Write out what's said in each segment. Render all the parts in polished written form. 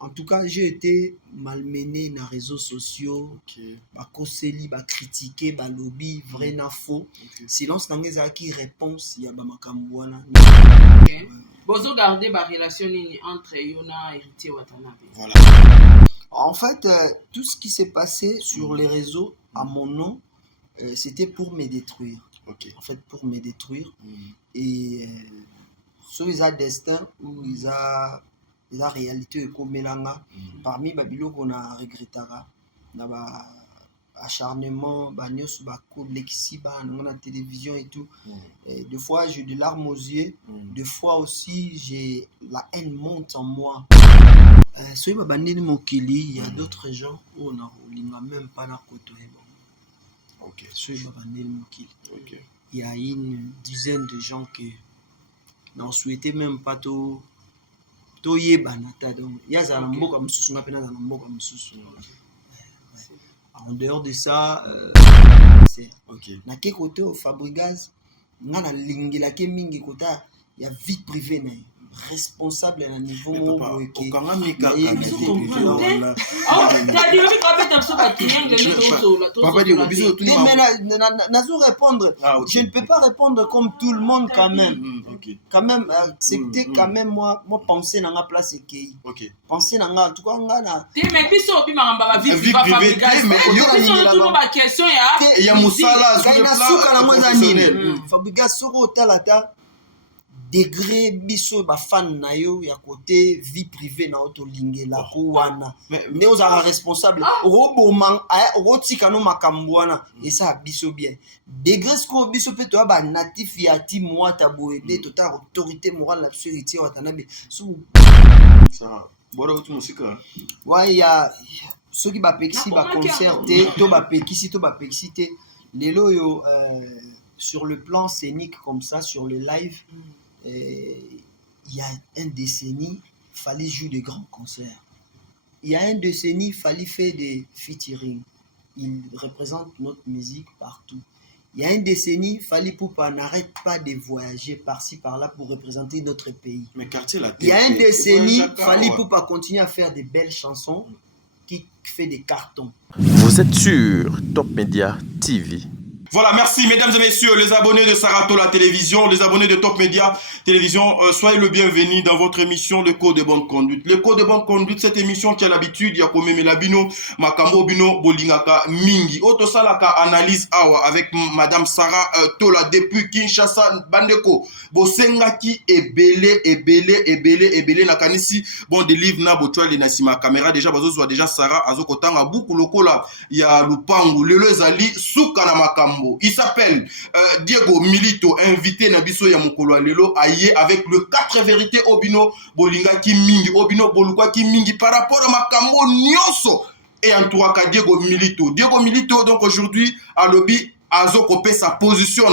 En tout cas, j'ai été malmené dans les réseaux sociaux. Bakoseli, critiqué, lobby, vrai na faux. Silence dans les acquis, réponse, il y a Bamakambouana. Vous gardez la relation entre Yona et Héritier Watanabe. Voilà. En fait, tout ce qui s'est passé sur les réseaux à mon nom, c'était pour me détruire. En fait, pour me détruire. Et sur les destin où ils ont la réalité comme parmi babilo qu'on a regrettara na ba acharnement ba nyos ba ko lexi ba na télévision et tout. Des fois j'ai des larmes aux yeux, des fois aussi j'ai la haine monte en moi. Soy ba bandeni mokili, il y a d'autres gens où on a linga même pas na koto bon. Soy ba bandeni mokili. Il y a une dizaine de gens qui n'ont souhaité même pas tout en dehors de ça, c'est na ke côté au Fabregas ngana lingila ke mingi kota ya vie privée na responsable à niveau répondre. Je ne peux pas répondre comme tout le monde quand même. Quand même, c'était quand même moi penser dans ma place et penser dans en tout cas ngana. Mais puis ça puis ma vie privée. Mais tout ma question il y a musala sur le plan. Fabregas soro talata degré biso ba fan na yo ya côté vie privée na auto lingela ko wana mais on a responsable robomang rotika no makambwana et ça biso bien degré ce ko biso pe to ba natif ya ti moi taboebe total autorité morale l'absurdité Watanabe sous ça bora utu musika ouais ya ceux qui ba pexi ba concerté to ba pexi to ba pexité lelo yo sur le plan scénique comme ça sur le live. Il y a un décennie, il fallait jouer de grands concerts. Il y a un décennie, il fallait faire des featuring. Il représente notre musique partout. Il y a une décennie, il fallait Poupa n'arrête pas de voyager par-ci par-là pour représenter notre pays. Mais quartier la tête. Il y a une décennie, il fallait Poupa continuer à faire des belles chansons qui fait des cartons. Vous êtes sur Top Media TV. Voilà, merci mesdames et messieurs, les abonnés de Saratola Télévision, les abonnés de Top Media Télévision, soyez le bienvenu dans votre émission Le Code de bonne conduite. Le Code de bonne conduite, cette émission qui a l'habitude, ya komeme labino, makambo bino, bolingaka mingi. Oto salaka analyse awa avec madame Sarah Tola depuis Kinshasa, Bandeko. Bosengaki ebele nakanisi bon des livres na botwa le nasima caméra déjà bazo déjà Sarah azokotanga buku lokola ya lupangu lelo ezali suka na makambo. Il s'appelle Diego Milito, invité Nabiso Yamokolo Lelo, aïe avec le 4 vérités Obino Bolinga Kimingi, Obino Bolukwa Kimingi par rapport à Makambo Nyoso et en tout cas Diego Milito. Diego Milito, donc aujourd'hui, à lobby, Azokopé sa position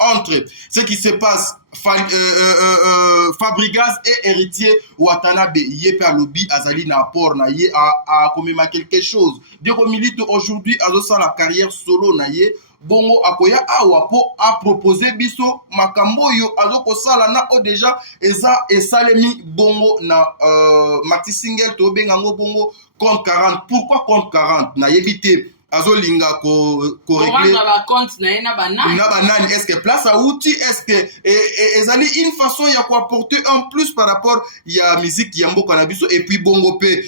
entre ce qui se passe Fabregas et Héritier Watanabe yé à lobby azali na apport na yé à commémorer quelque chose. Diego Milito aujourd'hui azosa la carrière solo na yé bongo akoya awapo a proposé biso makambo yo azoko sala na o déjà eza esalemi bongo na Maxi Single to bengango bongo compte 40. Pourquoi compte 40 na yebité azolinga ko régler ba compte na banani est-ce que place à outil est-ce que ezali une façon ya ko apporter en plus par rapport ya musique ya mboka na biso et puis bongo pe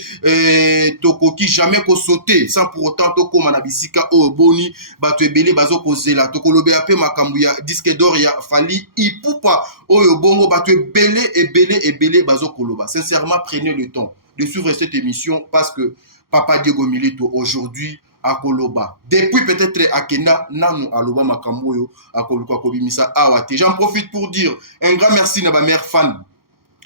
tokoki jamais ko sauter sans pour autant to koma na bisika o boni bato ebele bazo ko zela to ko lobe ape makambu ya disque d'or ya fali ipupa oyo bongo bato ebele bazo ko loba. Sincèrement, prenez le temps de suivre cette émission parce que Papa Diego Milito aujourd'hui à Koloba. Depuis peut-être Akena, Nanu Aloba Makamboyo, à Koluka Kobimisa Awate. J'en profite pour dire un grand merci à ma meilleure fan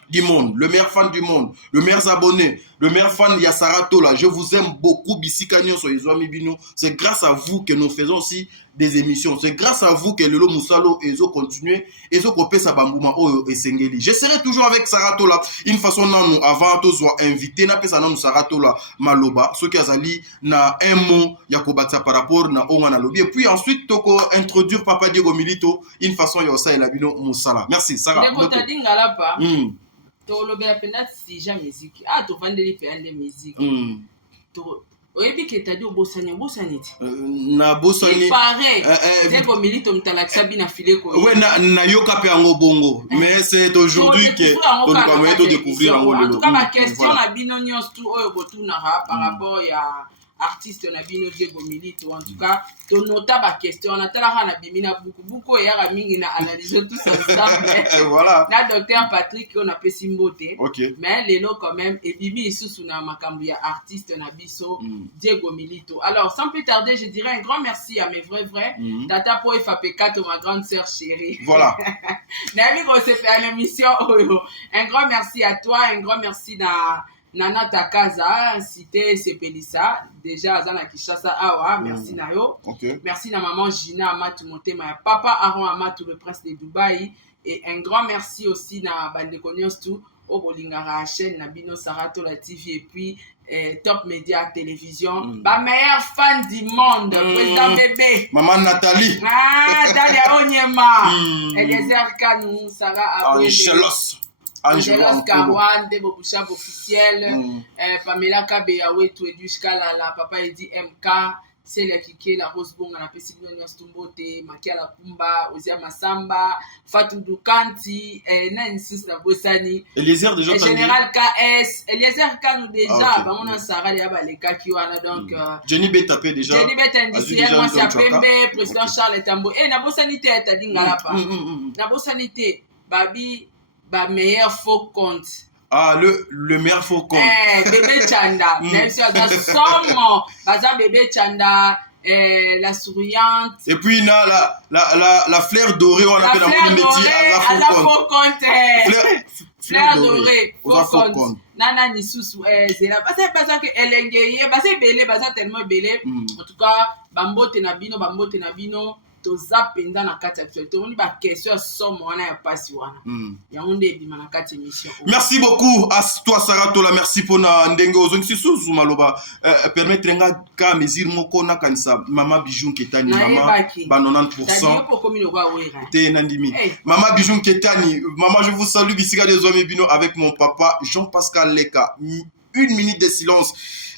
du monde, le meilleur fan du monde, le meilleur abonné, le meilleur fan Yassara Tola. Je vous aime beaucoup, Bissikanyo Soyezoami Bino. C'est grâce à vous que nous faisons aussi des émissions. C'est grâce à vous que Lelo Moussalo et Zo continuent et Zo Kopé Sabambouma Oyo et Sengeli. Je serai toujours avec Sarah Tola. Une façon non avant de soit invité na pesa non Sarah Tola Maloba. Ce qui azali na un mot Yakobatsa par rapport na Ongana Lobby. Et puis ensuite toko introduire Papa Diego Milito. Une façon Yosa et Labino Moussala. Merci Sarah. tolobela penda sija musique tovandeli mpe yande musique oyebi ke tadi obosani ti na bosani Diego Milito mutalakisa bina file ko ouais na yoka pe yango bongo mais c'est aujourd'hui que toluka moyen to découvrir yango lelo en tout cas ma question na bino nyonso tu oyo botunaka par rapport ya artiste na bino Diego Milito en tout cas to nota ba question na talaka na bimina buku ya mingi na analyse tout ça ensemble voilà na docteur Patrick on a pesi mbote okay. Mais lelo quand même et bimi isusu na makambu ya artiste na biso Diego Milito. Alors sans plus tarder je dirais un grand merci à mes vrais Tata Poe Fapekato ma grande sœur chérie. Voilà. Nami ko se fait l'émission un grand merci à toi, un grand merci na Nana Takaza, cité Sepelissa, déjà Azana Kishasa Awa, merci Nayo. Okay. Merci na maman Gina Amatou Motema, papa Aaron Amatou, le prince de Dubaï. Et un grand merci aussi na Bandekonios tout, au Bolingara chaîne Nabino Sarato la TV et puis Top Média Télévision. Ma meilleure fan du monde, président bébé. Maman Nathalie. Dalia Onyema. Eliezer Kanou, Sarah Aboué. Angelos Kawan, Debo Bouchab officiel, Pamela Kabeyawe, Touedush Kalala, Papa Edi MK, Célia Kike, la Rose Bonga, la Pessignonia Stumbote, Makia La Pumba, Ozia Masamba, Fatou Dukanti, Nansis La Bossani, Eliezer déjà Général KS, Eliezer Kanou déjà, on a Sarah Yabaleka Kiwana, donc Jenny B tapé déjà. Jenny B indiciel, moi c'est Pembe, président Charles Tambo, et Nabosanité est à Dingalapa. Nabosanité, Babi. Meilleur faux compte. Ah, le meilleur faux compte. Bébé Chanda. Même si on a son Baza Bébé Chanda, la souriante. Et puis, la fleur dorée, on appelle un métier à faux compte. Fleur dorée, faux compte. Nana Nisusu, Zela. Parce que elle est gayée, parce que belé, parce que tellement belé. En tout cas, Bambote Nabino. Toza penda na kati ya tomoni ba question somo wana ya pasi wana ya onde bima na kati émission. Merci beaucoup à toi Sarah Tola, merci pour na ndenge ozongisi suzu maloba permettre nga ka mesure moko na kanisa mama Bijou Nketani mama ba 90% te nandimi mama Bijou Nketani mama je vous salue bisika des hommes bino avec mon papa Jean-Pascal Leka. 1 minute de silence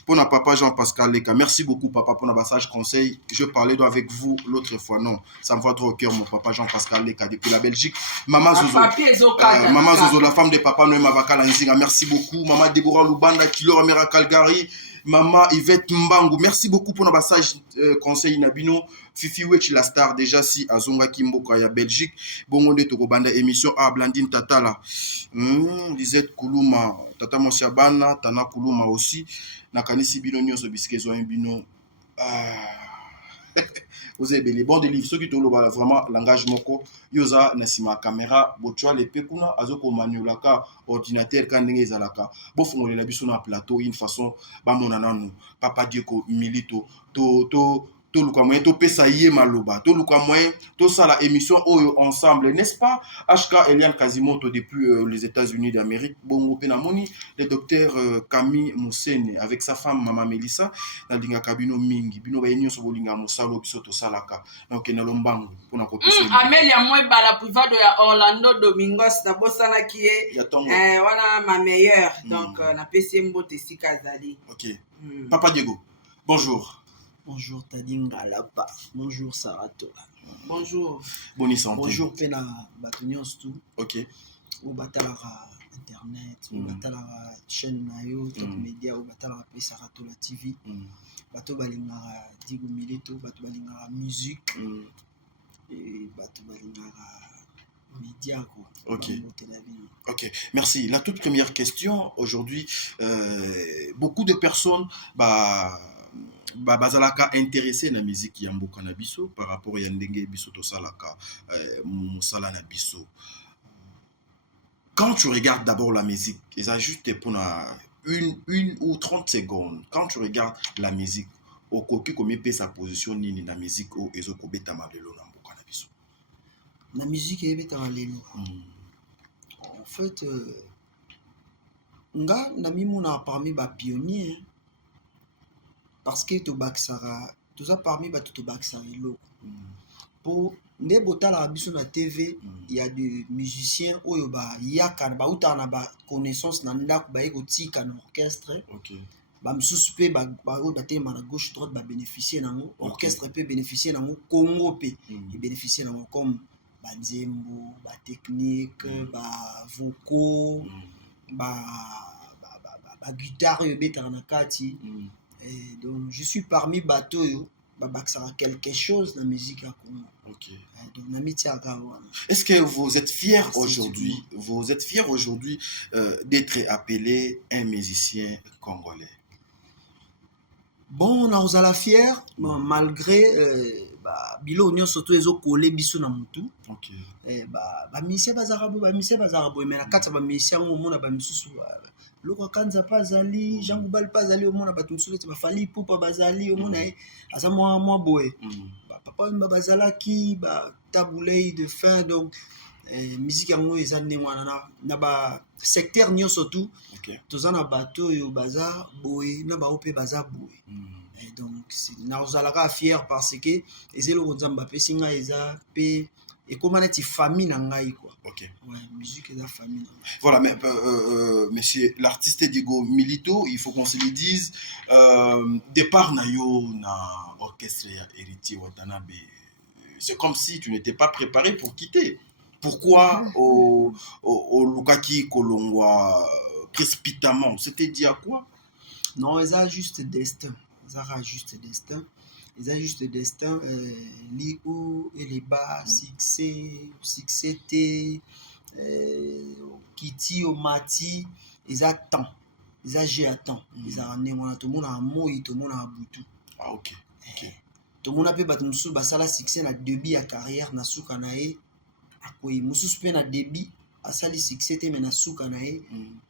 pour notre papa Jean-Pascal Leka. Merci beaucoup, papa, pour notre passage conseil. Je parlais avec vous l'autre fois. Non, ça me va trop au cœur, mon papa Jean-Pascal Leka, depuis la Belgique. Maman Zozo. Maman Zozo, la femme de papa Noé Mavaka Lanzinga. Merci beaucoup. Maman Deborah Lubanda, Kilo Amera Calgary. Maman Yvette Mbangu. Merci beaucoup pour notre passage conseil Nabino. Fifi Wechi, la star, déjà si Azonga Kimboka, ya Belgique. Bongo de Tokobanda, émission A, Blandine Tatala. Lisette Koulouma, Tata Monsiabana, Tana Koulouma aussi. Nakanisi Bino Nyonso Biskezo Bino. Vous avez les bons livres. Ceux qui ont vraiment langage moko. Yoza Nasima caméra. Botua les pekuna. Azoko manuelaka. Ordinateur kandenge zalaka. Bofongo les labiso na plateau. Une façon. Bamonananu. Papa Diego Milito. To luka moyen to pesa ye maloba to luka moyen to ça la émission ensemble n'est-ce pas HK Eliane Kazimoto depuis les États-Unis d'Amérique bongo penamoni le docteur Camille Moussene avec sa femme Mama Melissa na linga kabino mingi bino ba yenyo so bolinga mosalo biso to salaka donc na lombango pona ko pesa Amelia Mweba la privado ya Orlando Domingos na bosana qui est wana ma meilleure donc na pesi mbote sikazali. OK Papa Diego bonjour. Bonjour Tadinga Lapa. Bonjour Sarato. Bonjour. Bonne santé. Bonjour Pena Batunios tout. OK. Ou Batalara Internet, ou Batalara chaîne Nayo, Top Média, ou Batalara P Sarato la TV. Bato Balingara Diego Milito, Bato Balingara musique. Et Bato Balingara média quoi. OK. OK. Merci. La toute première question aujourd'hui beaucoup de personnes bazalaka intéressé na musique ya mboka na biso par rapport ya ndenge biso to salaka musala na biso. Quand tu regardes d'abord la musique, et ça juste pour une ou 30 secondes, quand tu regardes la musique, okoki komepe sa position nini na musique o ezoko beta malelo na mboka na biso. La musique est beta malelo. En fait nga na mimuna parmi ba pionniers parce que to baksara tout ça parmi ba to baksara lo pour nde botala biso na TV il y a des musiciens oyo ba yaka ba utana ba connaissance na ndako ba eko tika na orchestre ba msusu pe ba oyo batema na gauche droite ba bénéficier nango orchestre pe bénéficier nango Congo pe et bénéficier nango comme ba nzembo ba technique ba vocaux ba guitare betaka na kati et donc je suis parmi bato yo ça quelque chose dans la musique à Congo. Est-ce que vous êtes fiers aujourd'hui, d'être appelé un musicien congolais? Bon, on a la fier, malgré bilo nyo surtout ezo collé biso na mutu. Ba musicien bazarabo mais na kati ba musicien ngomona ba misusu loko kanza pazali jangu bal pazali omona bato misusu ba fali pupa bazali omona aza moi boy papa mba bazalaki ba taboulei de fin donc musique yango eza ndengwana na ba secteur nyo surtout tozana bato yo baza boy na ba ope baza boy et donc na ozalaka fier parce que ezelo nzamba pesinga eza pe et comment est-il famille nangai quoi. Ouais, musique et la famille. Voilà, mais monsieur l'artiste Diego Milito, il faut qu'on se le dise, départ nayo na orchestre ya Héritier Watanabe. C'est comme si tu n'étais pas préparé pour quitter. Pourquoi au Lukaki Kolongwa précipitamment? C'était dit à quoi? Non, ils ont juste destin. Ils ont juste destin, les hauts et les bas, succès, Kitty, Omati, ils attendent. Ils agissent à temps. Ils ont tout le monde a un mot, tout le monde a un boutou. Ah, ok. Tout le monde a pu battre Moussou, Basala succès na débit à carrière, na soukanae. Akoui, Moussou pe na débit, à sali succès, mais na soukanae.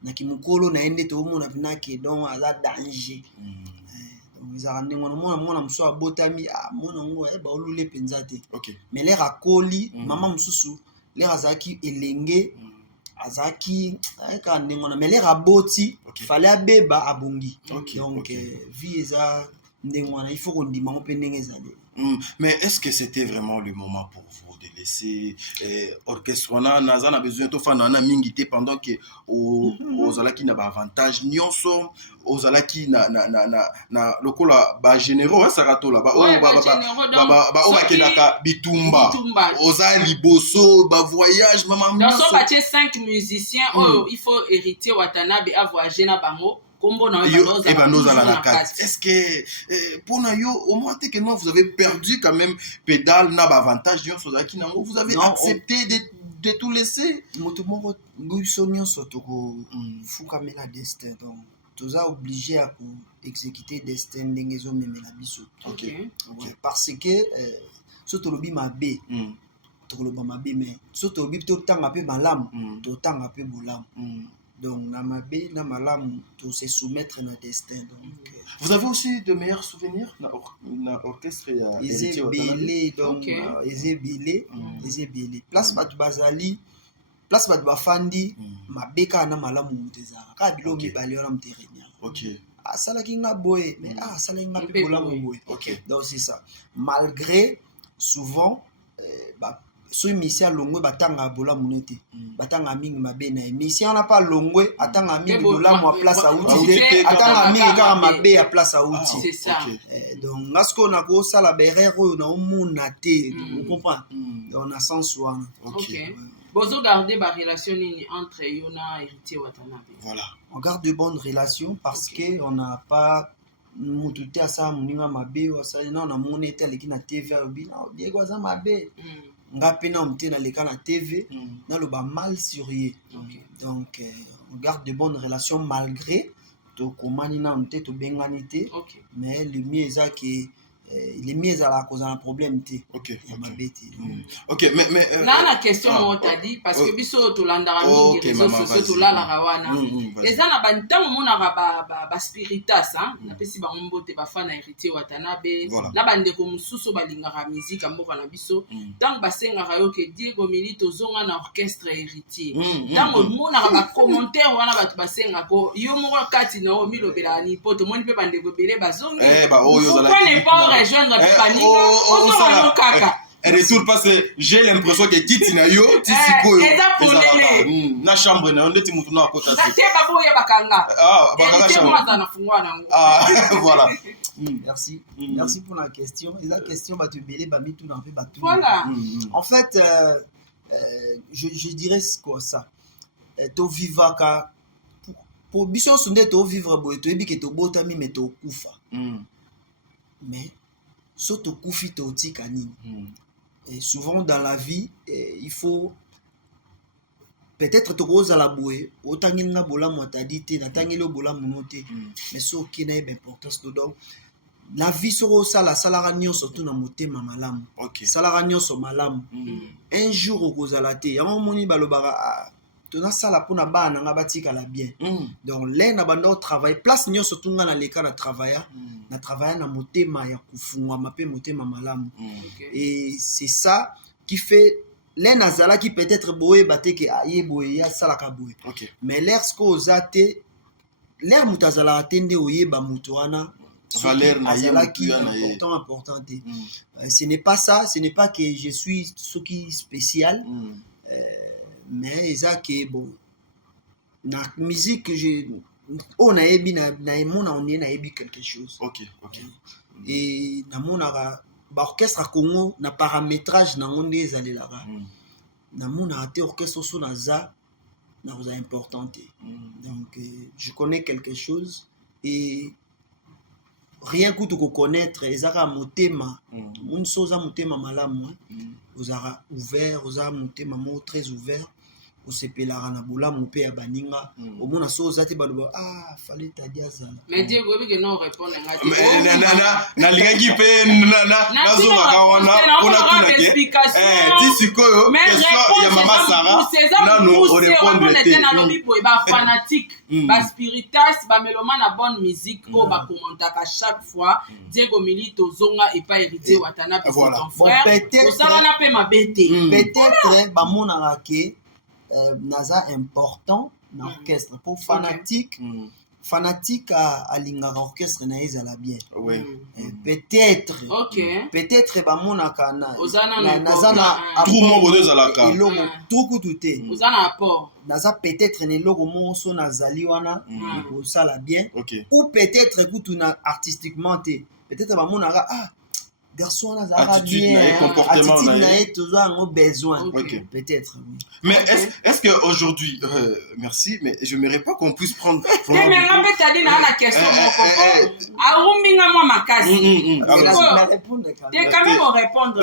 Na kimukolo, na ende, tout le monde a pu na donc à la danger. Ils ont mon amso a botami a mon ngo e ba olule penzate mais l'air a koli maman msusu l'air azaki elenge azaki ka ndengona mais l'air a boti fallait abeba abongi donc vie eza ndengona il faut qu'on dise maman pendenge zale. Mais est-ce que c'était vraiment le moment pour vous de laisser orchestre na besoin to fana na mingité pendant que ozalaki na ba avantage nyonso ozalaki na lokola ba généraux sarato là ba kelaka bitumba oza liboso ba voyage maman dans son bâtiment 5 musiciens il faut Héritier Watanabe a voyagé na bango. Est-ce que pour Nayo, au moins que non, vous avez perdu quand même pédale n'a avantage vous avez accepté de tout laisser. La destin donc tu as obligé à exécuter destin n'engezo même la biso. Parce que surtout le bima b mais surtout le bim tout temps un peu malam tout temps un peu bolam. Donc, na malam, tout se soumettre à destin. Donc, vous avez aussi de meilleurs souvenirs na orchestre ya Héritier Watanabe donc Ezebele place bat bazali place bat bafandi mabeka na malamu mutezaka ka bilo mibali ona mterenya asala kinga boye mais asala kinga pibola boye donc c'est ça malgré souvent so mission longwe batanga bola munete batanga mingi mabe na mission na pas longwe atanga mingi bola mo place à outil atanga mingi ka mabe à place à outil c'est ça donc ngasko na ko sala berero na omuna te vous comprenez on a sens wana Bozo garder ba relation entre Yona et Héritier Watanabe. Voilà, on garde de bonnes relations parce que on n'a pas mututé à ça muninga mabe ou ça non na monete aleki na TV obina Diego za mabe nga pena omte na leka na TV na lo ba mal sur ye donc on garde de bonnes relations malgré to komani na omte to benganité mais le mieux ça que les mieux à la cause d'un problème té mais là la question on t'a dit parce que biso to landara mingi réseaux sociaux to la rawana eza na bantango mona ba spiritas na pesi ba mbote ba fana Héritier Watanabe na bandeko mususu balingaka musique mboka na biso tant basenga yo ke Diego Milito zonga na orchestre Héritier tango mona ba commentaire wana batu basenga ko yo moko kati na o milobela ni poto moni pe bandeko bele bazongi ba oyo za la rejoindre Paninga, retour parce que j'ai l'impression que kiti na yo tisikoyo na chambre na ndeti mutu na kota te babo ya bakanga bakanga chambre voilà. Merci. Merci pour la question. Et la question va te mêler, bah, tout dans tout. Voilà. En fait, je dirais quoi ça. To vivre ka pour biso sunde to vivre bo to ebi ke to botami mais to kufa. Mais so to kufi to tikani. Et souvent dans la vie, il faut peut-être to cause à la bouée, autant qu'il n'a bola moitadité, n'a tangi le bola monoté, mais ce qui n'a pas d'importance dedans. La vie sera ça, la salaragnon surtout dans mon thème malam. Ok. Salaragnon sur malam. Un jour au cause à la thé, y'a un moni balobara. Tu as ça la pour na ba na ngabati kala bien. Donc là na bando travail place nyo surtout na leka na travailler, na travailler na motema ya kufungwa mape motema malam. Et c'est ça qui fait les nazala qui peut-être boé baté que aye boé ya sala ka boé. Mais l'air ce qu'on a été l'air mutazala atende oye ba mutoana valeur na ye qui est important. Ce n'est pas ça, ce n'est pas que je suis ce qui spécial. Mais ça que bon la musique que j'ai on a ébi na on a ébi quelque chose. Et na monara ba orchestre Congo na paramétrage na onde ezali là na mona te orchestre so na za na vous importante. Donc je connais quelque chose et rien que tu connaître ezaka motema une chose à motema malamu vous a ouvert vous a motema mo très ouvert au sepelara na bola mon père baninga au mona chose ate baloba fallait tadia ça mais Diego oui que non répondre na lingi pe na zonga kawana kuna tunake tisikoyo question ya mama Sarah na nous répondre te na lobi po ba fanatique ba spiritas ba mélomane na bonne musique ko ba commentaka chaque fois Diego Milito zonga et pas hérité watana pour ton frère osala na pe mabete peut-être ba mona ke naza important na orchestre pour fanatique fanatique à l'ingara orchestre na ezala bien peut-être ba monaka na naza na tout monde ezalaka eloko tout touté ozana apport naza peut-être ne logo monso nazali wana ko sala bien ou peut-être kutuna artistiquement peut-être ba monaka garçon là ça bien comportement toujours un besoin peut-être mais est-ce que aujourd'hui merci mais je n'aimerais pas qu'on puisse prendre mais ngapé tadi na la question mon arumbinga moi makasi t'es quand même répondre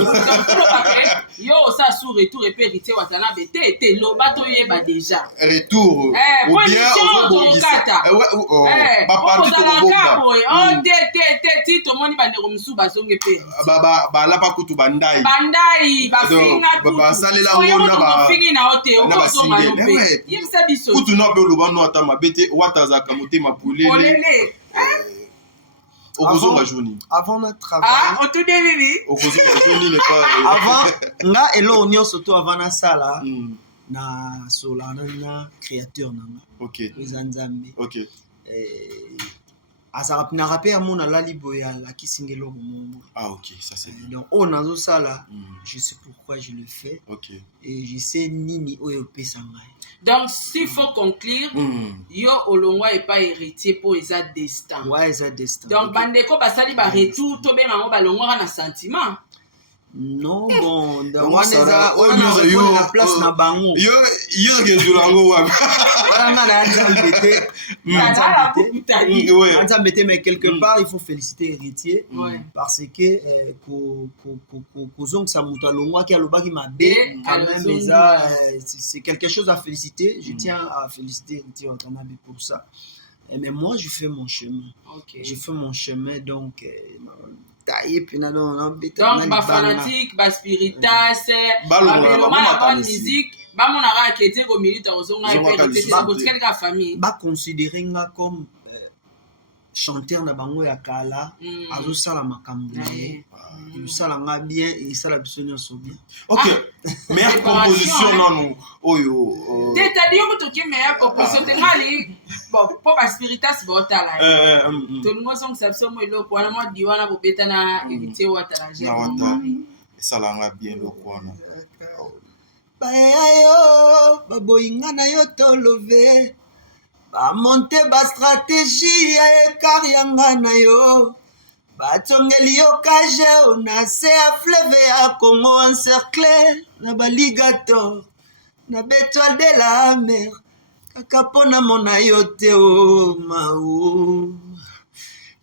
yo ça sous retour et périté watana bete te lo bato yeba déjà retour ou bien ozobongisa papa ti to moni bandeko musu bazonge pe balapa kutu bandai bafinga basalela ngona na basinge kutu no be oloba no ata mabete watazaka motema polele okozonga joni avant notre travail on tout délili okozonga joni ne pas avant nga elo nyonso to avant na sala na solana na créateur nanga nzambe azara na rappel mon la liboya la kisingelo momo ça c'est bien donc on nazo sala je sais pourquoi je le fais et je sais nini oyo pesa ngai donc s'il faut conclure yo olongwa et pas héritier pour eza destin donc bandeko basali ba retour to benga ngo balongwa na sentiment non bon dans on a place na bango yo ke jurango wa wana na nzambete mais quelque part il faut féliciter héritier parce que kozong sa muto alongwa ki alobaki mabe quand même c'est quelque chose à féliciter je tiens à féliciter héritier Watanabe pour ça mais moi je fais mon chemin donc donc ba fanatique ba spiritas ba mélomane na bonne musique ba monaka ke Diego Milito ozonga et ka famille ba considérer nga comme chanteur na bango ya kala azosala makambo sala nga bien et sala biso nyonso bien meilleure composition nanu oyo c'est-à-dire que tu meilleure composition tengali bon pour ba spiritas ba otala to ngo song sabso mo ilo kwa na mo diwana bo beta na héritier watala salanga bien lokwana bayayo baboyinga na yo tolove bamonte bastratégie ya ekart yanga na yo batongeli yo kage na se ya fleuve ya Congo encerclé na baligator na bétoile de la mer kaka mpona mona yo te o mao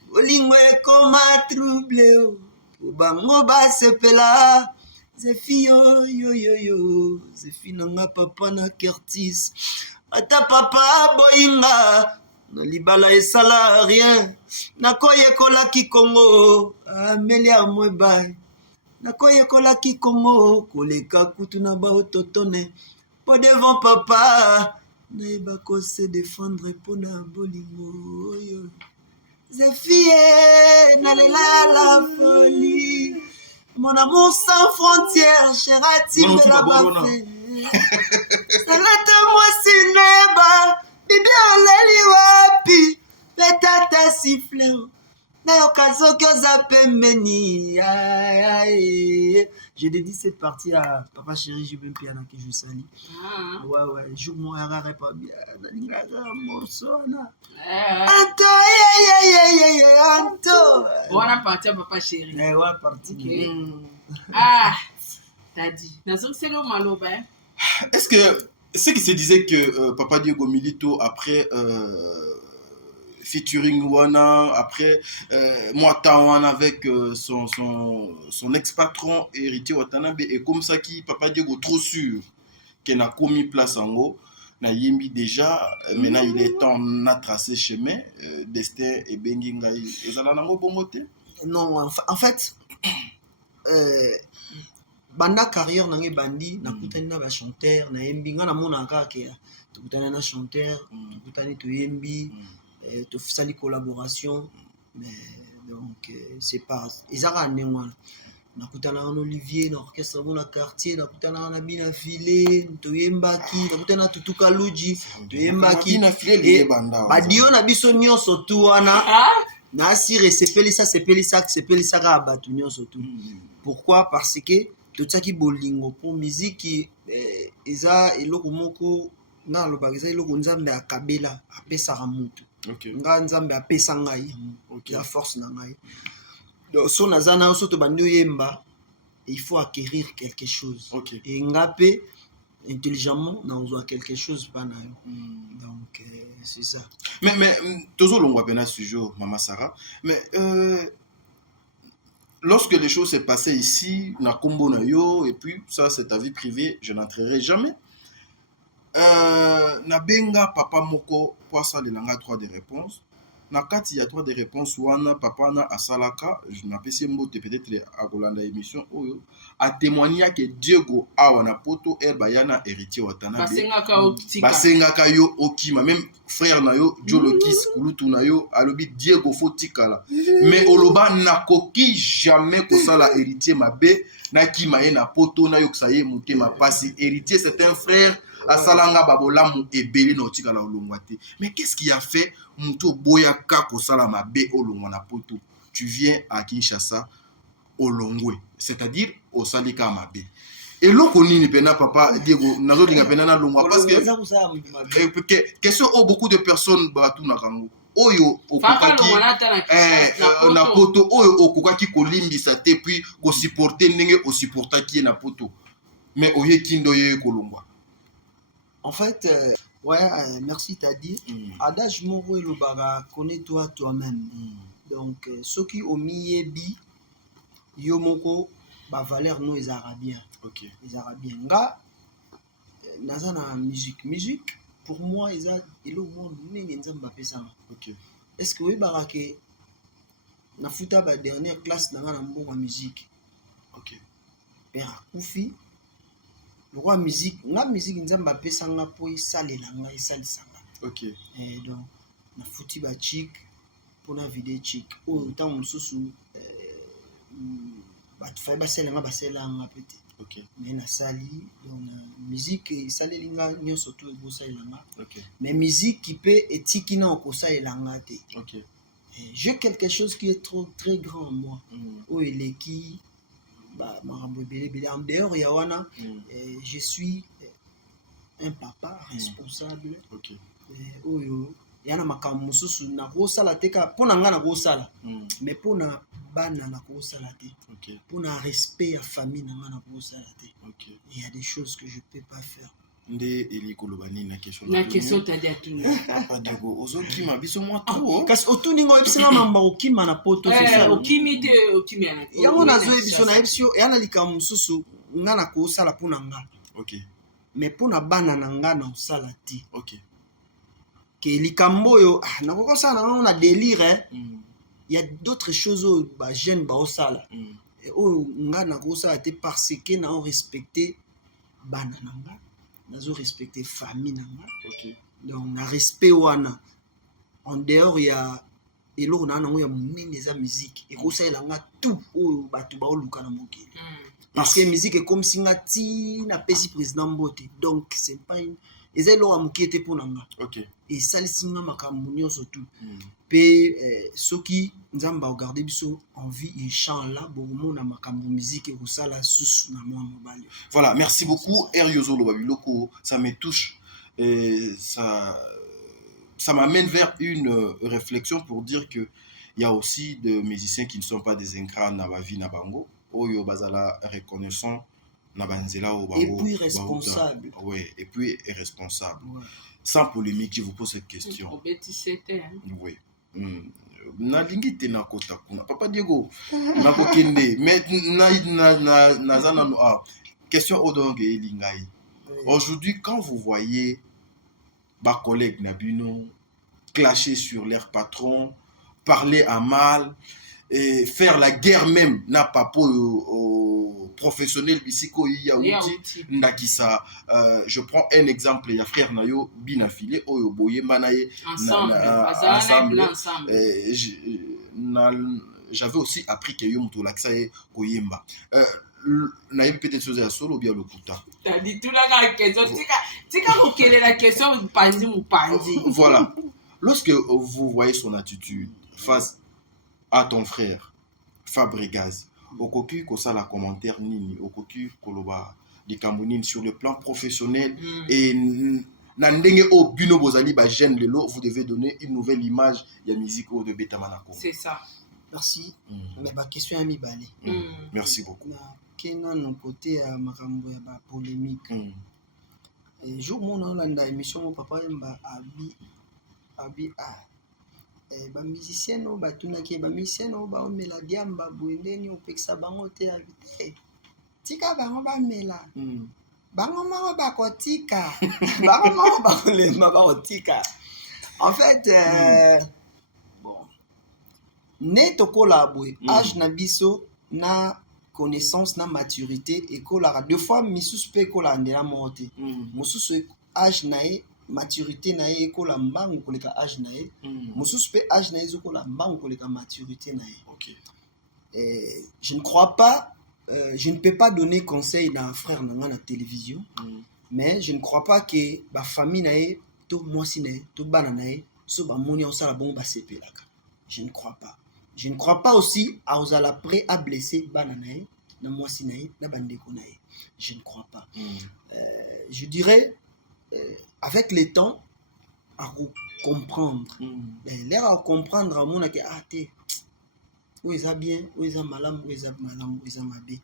bolingo ekoma trouble o po bango basepela zefi yo zefi nanga papa na Curtis ata papa boyinga na libala esala rien nakoyekolaki Kongo amelia mwebai nakoyekolaki Kongo koleka kutu na baototone po devant papa nayeba kose défendre mpona bolingo oyo zefie nalela la folie mon amour sans frontières cherati de la bafé salata mwasi neba bibi oleli wapi petata siffle nayoka soki oza pembeni je dédie cette partie à papa chéri Jubin Piana que je salue. Ouais jour moi rare pas bien nalingaka morceau na anto anto wana partie à papa chéri wana partie t'as dit nazo c'est le maloba est-ce que ce qui se disait que Papa Diego Milito après featuring wana après Mwata wana avec son ex-patron héritier Watanabe et comme ça qui Papa Diego trop sûr qu'il n'a commis place en haut na yimbi déjà maintenant il est temps na tracé chemin destin et bengi ngai ezala nango bongote non en fait banda carrière nange bandi nakutani na ba chanteur na yembi nga na mona kaka tukutana na chanteur tukutani to yembi to sali collaboration mais donc c'est pas ezaka nengwana nakutana na Olivier na orchestre bona quartier nakutana na Bina Filé to yembaki nakutana tutuka Luji to yembaki Bina Filé banda badio na biso nyonso tu wana na asire sepelisa ka batu nyonso tu pourquoi parce que totaki bolingo pour musique eza eloko moko na lobaka eza eloko nzambe akabela apesaka mutu nga nzambe apesa ngai ya force na ngai donc so naza na so to bandi oyemba il faut acquérir quelque chose et nga pe intelligemment na ozwa quelque chose pa na yo donc c'est ça mais tozolongwa pena sujet Mama Sarah mais lorsque les choses s'est passées ici na kombo na yo et puis ça c'est ta vie privée je n'entrerai jamais na benga papa moko poisa lelanga droit de réponse na kati ya droit de réponse wana papa na asalaka je n'appelle mbote peut-être à kolanda émission oyo a témoigné que Diego awa na poto bayana héritier Watanabe basengaka yo okima même frère na yo Jolokis kulutu na yo alobi Diego fotikala mais oloba na koki jamais kosala héritier mabe na kima ye na poto na yo ksaye mutema pasi héritier c'est un frère asalanga babolamu ebeli na otikala olongwate mais qu'est-ce qui a fait muto boya ka kosala mabe olongwa na poto tu viens à Kinshasa olongwe c'est-à-dire osalika mabe eloko nini pena papa Diego nazolinga pena na longwa parce que question oh beaucoup de personnes batu na kango oyo okokaki na poto oyo okokaki kolimbisa te puis ko supporter ndenge o supportaki na poto mais oye kindo ye kolongwa. En fait, merci t'as dit. Adage moko elobara connais-toi toi-même. Donc ceux qui ont mis bi yo moko ba valeur no les arabiens. Les arabiens. Nga naza na musique pour moi ils a elo monde nenge nzamba pesa. Est-ce que oui barake na futa ba dernière classe na mbongo musique. Père Koufi le roi musique la musique nzamba pesa nga po isalela nga isalisanga donc na futi ba chic pour la vidéo chic o temps mususu ba tfai ba sela nga peut-être mais na sali donc musique isalelinga nyonso to ebosalelanga mais musique qui peut etiki na okosalelanga te j'ai quelque chose qui est trop très grand en moi o eleki en dehors ya wana je suis un papa responsable oyo yana makambo mosusu nakosala te ka mpona ngai nakosala mais mpona bana nakosala te mpona respect ya famille na ngai nakosala te il y a des choses que je peux pas faire nde eli koloba nini na question tadi atuna papa Diego ozokima biso mwa trop kasi otuninga oyebisanga mamba okima na poto okimi te okimi yango nazoyebiso nayebisi yo eya na likambo mosusu ngai nakosala mpona nga mais mpona bana na ngai naosala te ke likambo oyo nakokosala na ngango na délire il y a d'autres choses oyo bajeune baosala oyo ngai nakosala te parce que nao respecte bana na ngai nazo respecter famille na nga donc na respect wana en dehors ya eloko na nango ya monene eza musique ekosalela nga tout oyo bato baoluka na mokili parce que musique ekomisi nga ti napesi président mbote donc c'est pas eza eloko ya mokie te mpo na nga esalisi nga makambo nyonso tu mpe soki nzambe aogarde biso en vie inchallah bokomona makambo musique ekosala susu na mwa mobali. Voilà, merci beaucoup Eriozo Lobabiloko, ça me touche et ça m'amène vers une réflexion pour dire que il y a aussi des musiciens qui ne sont pas des ingrats na ba vie na bango oyo bazala reconnaissant na banzela o bango et puis responsable. Ouais, et puis responsable. Sans polémique, je vous pose cette question. Oui. Nalingi te nakota kuna. Papa Diego, nakokende. Mais nazana question odonge elingai. Aujourd'hui, quand vous voyez bas collègues Nabino clasher sur leur patron, parler à mal, et faire la guerre même na papo au professionnel bisiko yaouti ndakisa je prends un exemple il y a frère nayo binafilé oyo boye manaye ensemble j'avais aussi appris que yo muto laksaye koyemba nayebi peut-être chose ya solo bien lokuta tadi tulaka question tika kokelela question panzi mupanzi. Voilà, lorsque vous voyez son attitude face à ton frère Fabregas, okoki kosala commentaire nini, okoki koloba likambo nini sur le plan professionnel et na ndenge o bino bozali ba jeune lelo, vous devez donner une nouvelle image ya musique de Betamanako. C'est ça. Merci. Mais ba question ya mibale. Merci beaucoup. Na kena no côté ya makambo ya ba polémique. Et jour mon landa émission mon papa mba abi ba musicien no batunaki ba musicien no ba omela diamba bwendeni opekisa bango te avite tika bango ba mela bango moko bakotika bango moko bakolema bakotika en fait bon ne tokola boye âge na biso na connaissance na maturité ekola deux fois misusu pe kola ndela mote mususu âge na e maturité na ye ekola mbangu koleka âge na ye mosusu pe âge na ye ezokola mbangu koleka maturité na ye. Je ne crois pas je ne peux pas donner conseil na frère na nga na télévision mais je ne crois pas que ba famille na ye to mwasi na ye to bana na ye so bamoni osala bongo basepelaka. Je ne crois pas aussi aozala prêt à blesser bana na ye na mwasi na ye na bandeko na ye. Je ne crois pas. Je dirais avec le temps à comprendre l'air à comprendre à mon que où ils a bien où ils a malam où ils a malam où ils a mabé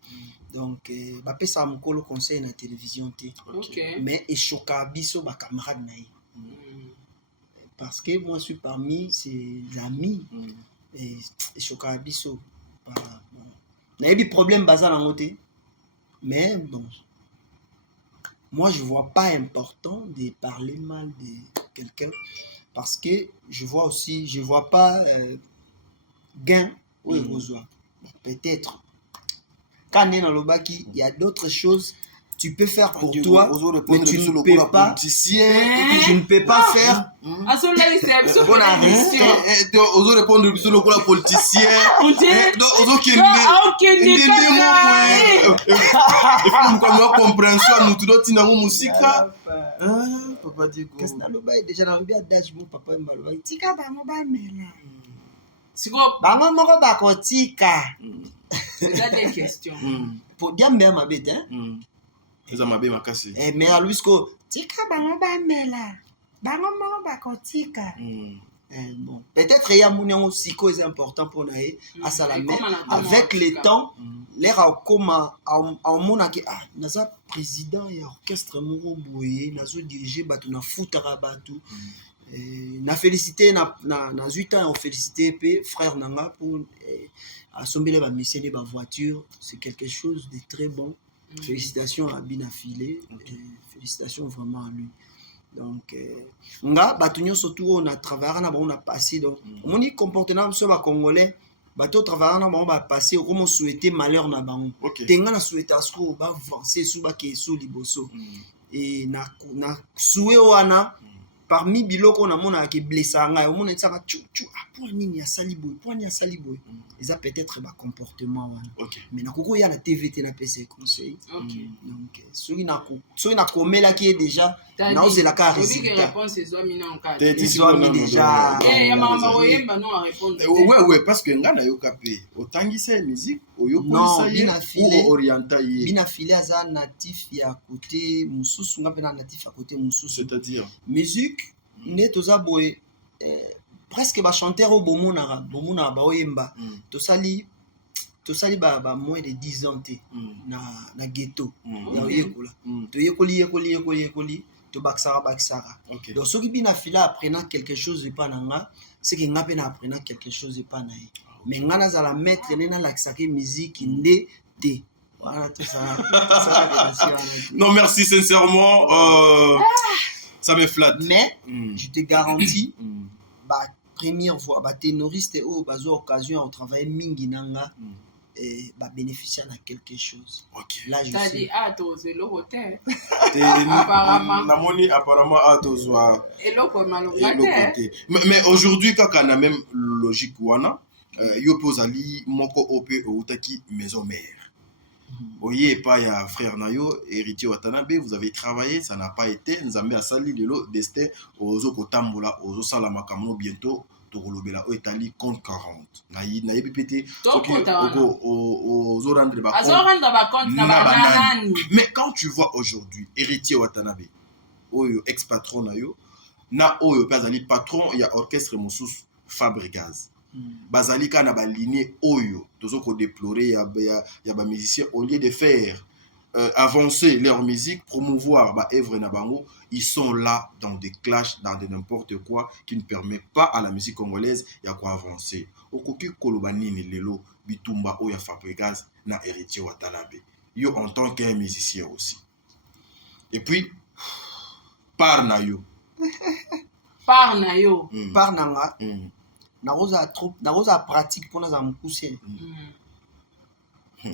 donc bah pe ça me colle conseil na télévision té mais et choka biso ba camarade na parce que moi je suis parmi ses amis et choka biso bon na eu problème bazar en côté mais bon. Moi, je ne vois pas important de parler mal de quelqu'un parce que je vois pas gain ou besoin. Peut-être. Quand on est dans le baki, il y a d'autres choses tu peux faire pour toi, mais tu ne peux pas. Je ne peux pas faire. On répondre sur le coup politicien. Compréhension, nous tout tina musique. Papa Diego. Qu'est-ce que le bail déjà dans le bien d'âge mon papa mbalo. Tika ba mo ba mela. Siko ba mo moko ba ko tika. eza des questions pour diambe ma bête eza mabe makasi mais à Luisco tika bango bamela bango moko bakotika bon peut-être ya munyango siko est important pour nae à salame avec le temps l'air a koma en mona que naza président ya orchestre moko boye nazo diriger bato na futara bato na félicité na 8 ans on félicité pe frère nanga pour assombele ba missionner ba voiture, c'est quelque chose de très bon. Félicitations à Binafilé, félicitations vraiment à lui. Donc nga batunyo surtout on a travaillé on a passé donc on dit comportement sur ba congolais bato travailler na ba passé comme souhaiter malheur na bango tenga na souhaiter asko ba avancer sous ba keso liboso et na souhait wana parmi biloko na mona ki blessanga on etsaka chu pour nini ya saliboy ils a peut-être ba comportement wana mais na koko ya na TVT na PC conseil donc soki na komela qui est déjà na ozela ka résultat réponse ezwa mina en cas déjà ya mama oyemba non à répondre ouais parce que ngana yo kapé otangisa musique oyo non ou orienta ye Binafilé aza natif ya côté mususu nga pena natif à côté mususu c'est-à-dire musique ne toza boye presque ba chanteur au bomona ba oyemba tosali ba moins de 10 ans te na ghetto ya oyekola to yekoli to baksara donc soki Binafilé apprenant quelque chose pas nanga c'est que nga pena apprenant quelque chose pas na ye mais nga nazala maître nena laksaki musique nde te voilà tout ça non merci sincèrement ça me flatte mais je te garantis première fois ténoriste ou bazo occasion à travailler mingi nanga et bénéficier à quelque chose là je suis to le hotel apparemment to soit mais aujourd'hui quand on a même logique wana yo pozali moko op outaki maison mère Oye pas ya frère Nayo héritier Watanabe vous avez travaillé ça n'a pas été nzambe asali lelo destin ozo kotambola ozo sala makamno bientôt tokolobela o etali compte 40 na yebi pété ozo rendre ba compte na mais quand tu vois aujourd'hui héritier Watanabe oyo ex patron Nayo na oyo pazali patron ya orchestre Mosusu Fabregas bazali kana ba lignée oyo tozo ko déplorer ya ba musiciens au lieu de faire avancer leur musique promouvoir ba œuvre na bango ils sont là dans des clashs dans de n'importe quoi qui ne permet pas à la musique congolaise ya ko avancer okoki koloba nini lelo bitumba oyo Fabregas na héritier Watanabe yo en tant qu'un musicien aussi et puis par nayo par nanga naroza pratique pour na mukuse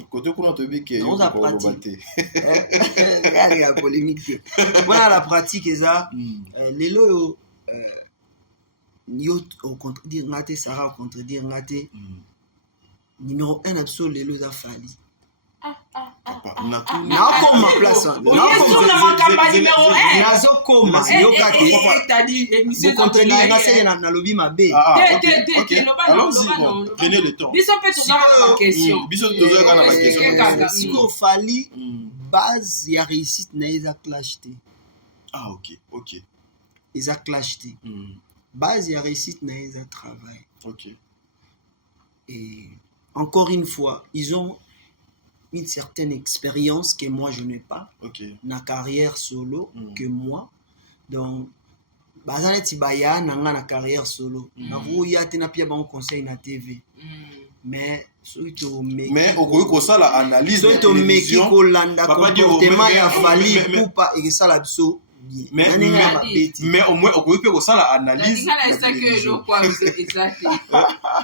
côté kuna to bike naroza pratique regarde la polémique voilà la pratique eza lelo yo au contredire ngate Sarah au contredire ngate numéro 1 absolu lelo za fali na koma place nazokoma yokaki vous contredire nga sele na lobi mabe allons-y prenez le temps siko fali base ya réussite na eza clash te ok eza clash te base ya réussite na eza travail et encore une fois ils ont une certaine expérience que moi je n'ai pas na carrière solo que moi donc bazaneti baya nanga na carrière solo na ruya te na pia ba conseil na TV mais mais okoki kosala analyse so to meki ko landa comportement ya fali pour pas ekesala biso mais au moins okoki kosala analyse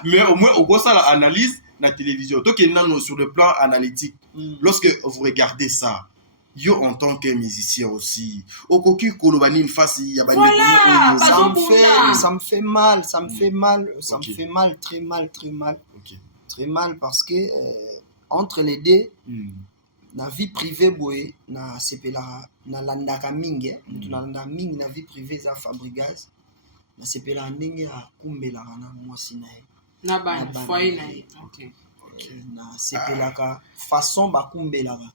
mais au moins okosala analyse la télévision. Donc, sur le plan analytique, lorsque vous regardez ça, yo en tant que musicien aussi, Okoki Kolobani face il y a ça me fait mal, très mal parce que entre les deux, na vie privée boy na sepela na landaka mingi, na mingi na vie privée za Fabregas, na sepela ndenge ya kumbela na mwasi na ye. na sepelaka façon bakumbelaka.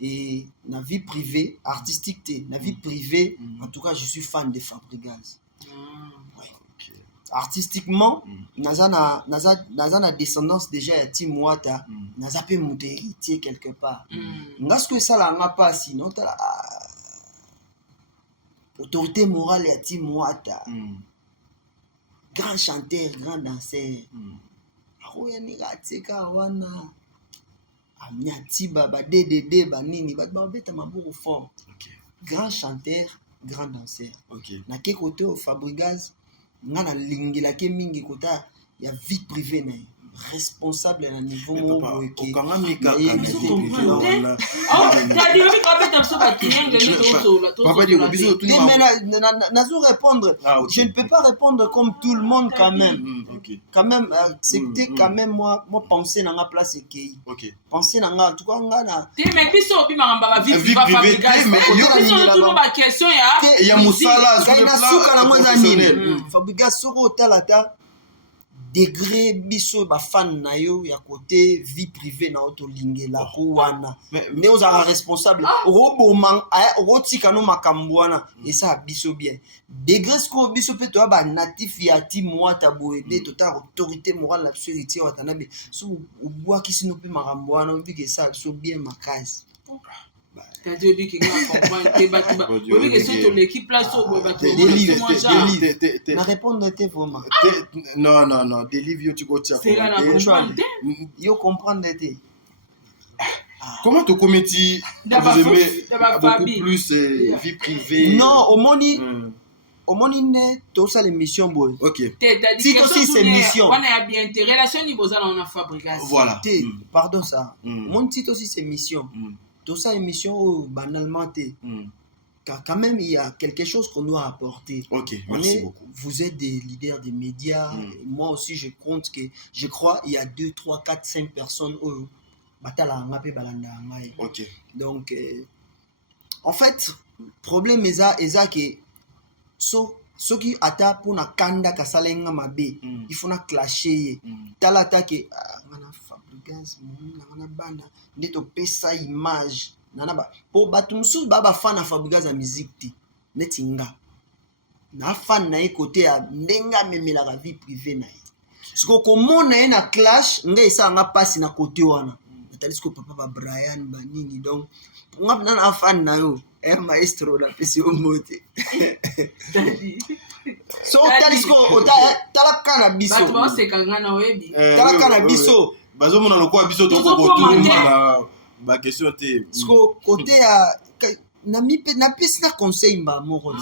Et na vie privée, artistique, na vie privée, en tout cas, je suis fan de Fabregas. Ouais. Artistiquement, naza na descendance déjà ya Tim Wata, naza pe monte héritier quelque part. Parce que ça la nga pas sinon ta autorité morale ya Tim Wata. Grand chanteur, grand danseur. Aroya ni gateka wana. Amiatiba ba DDD ba nini ba beta maboko fort. Grand chanteur, grand danseur. Na ke côté au Fabregas nga na lingila ke mingi kota ya vie privée na responsable na niveau mo ke okanga mika ka nazo répondre. Je ne peux pas répondre comme tout le monde quand même. Quand même c'était quand même moi penser dans ma place et penser dans en tout cas nga na mais biso bi mangamba vie privée mais tout ba question ya musala sur le plan na mwanza nini Fabregas soko talata degré biso ba fan na yo ya côté vie privée na auto lingela ko wana ne oza responsable robomang rotika no makambwana et ça biso bien degré sko biso pe to ba natif ya Tim Wata boebe total autorité morale la héritier watanabe so obwa kisino pe makambwana obi ke ça so bien makazi c'est-à-dire que comprendre que batuba oui que surtout l'équipe là so na répondre te vraiment non des livres tu go tia yo comprendre te comment ton comité vous aimez beaucoup plus vie privée non au moni ne to ça l'émission boy si aussi c'est mission on a bien intérêt relation niveau ça on a Fabregas voilà pardon ça mon titre aussi c'est mission tout ça émission banalement car quand même il y a quelque chose qu'on doit apporter. Merci beaucoup. Vous êtes des leaders des médias, moi aussi je crois il y a 2, 3, 4, 5 personnes batala ngapé balanda ngai. Donc en fait problème eza que so qui ata pour na kanda kasalenga mabe il faut na clasher talata ke ngana Fabregas ngana banda ndeto pesa image nana ba po batumsu baba fan na Fabregas ya musique ti netinga na fan na côté ya ndenga memela la vie privée na ye siko komona na clash ngai sa nga passe na côté wana natalisiko papa ba Brian ba nini donc ngapna na fan na yo maestro la pesi omote so talisiko talaka na biso bato se kanga na webi talaka na biso bazo mona lokwa biso to ko na ba question te so côté ya na pesi na conseil mba moko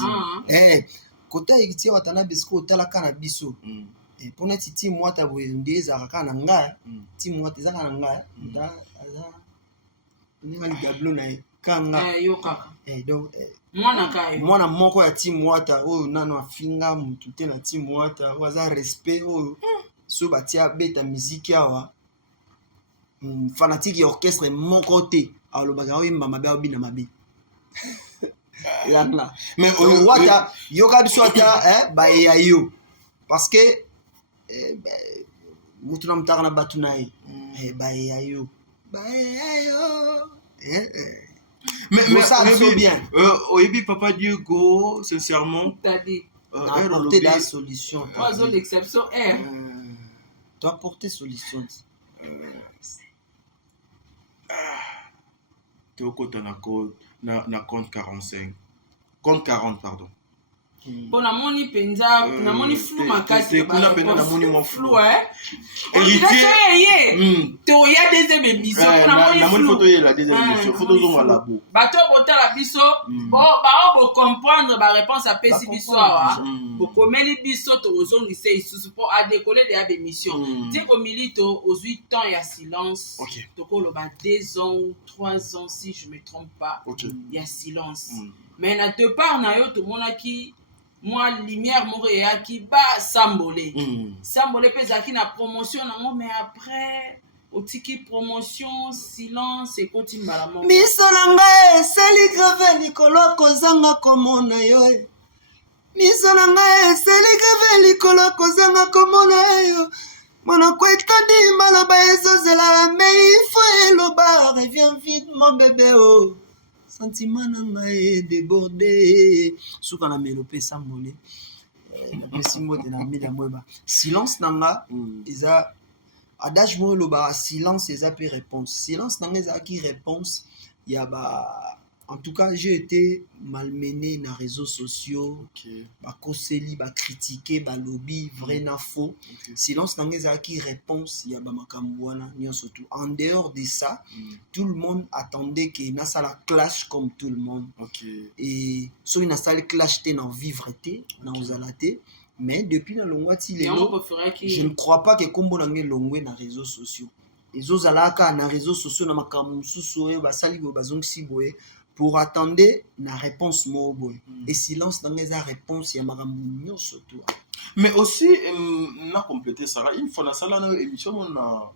côté héritier watana bisko talaka na biso et pour na titi moi ta boyende ezaka na nga ti moi ezaka na nga nda aza ni ngali gablo na kanga yo kaka donc mwana moko ya Tim Wata oyo nano afinga mutu te na Tim Wata waza respect oyo so batia beta musique awa fanatique ya orchestre moko te alobaka oyimba mabe obina mabe yanga mais Wata yoka biso ata ba ya yo parce que mutu na mutaka na batu na ye ba ya yo mais ça va bien. Oyebi Papa Diego, sincèrement, t'as dit apporter la solution. Toi, l'exception est. Tu as apporté solution. Tu es au côté na compte 45. Compte 40, pardon. Bon, na moni penza, na moni flou makasi. Kuna pena na moni mo flou. Héritier. To ya deuxième émission. Na moni photo la deuxième émission. Photo zo malabo. Bato botala biso, bon ba o comprendre ba réponse à pesi biso awa. Bo komeli biso to ozongise isusu pour a décoller de l'émission. Tie ko milito aux 8 ans ya silence. To ko lo ba 2 ans ou 3 ans si je me trompe pas. Il y a silence. Mais na te part na yo to monaki moi lumière moréa qui ba sambolé sambolé pesaki na promotion nango mais après otiki promotion silence et continue malamu miso nanga seli grave likolo kozanga komona yo miso nanga seli grave likolo kozanga komona yo Monoko etandi maloba ezozela, mais il faut eloba, reviens vite mon bébé oh. Sentiment nanga est débordé. Souka na mélopé sambole. Na pesi mbote na mila mweba. Silence nanga eza adage mo loba silence eza pe réponse. Silence nanga eza qui réponse ya ba en tout cas, j'ai été malmené dans les réseaux sociaux. Ba koseli, ba critiquer, ba lobby, vrai na faux. Silence dans les qui réponse, il y a ba makambouana, surtout. En dehors de ça, tout le monde attendait que na la clash comme tout le monde. Et sur une salle clash t'es dans vivre t'es, dans ozalate. Mais depuis la longwati je ne crois pas que kombo nange longwe dans les réseaux sociaux. Les ozalaka dans les réseaux sociaux na makamu susu ba sali ba zongsi boye. Pour attendre la réponse moboy et silence dans les réponses il y a maramou surtout. Mais aussi on a complété ça une fois dans ça là émission on a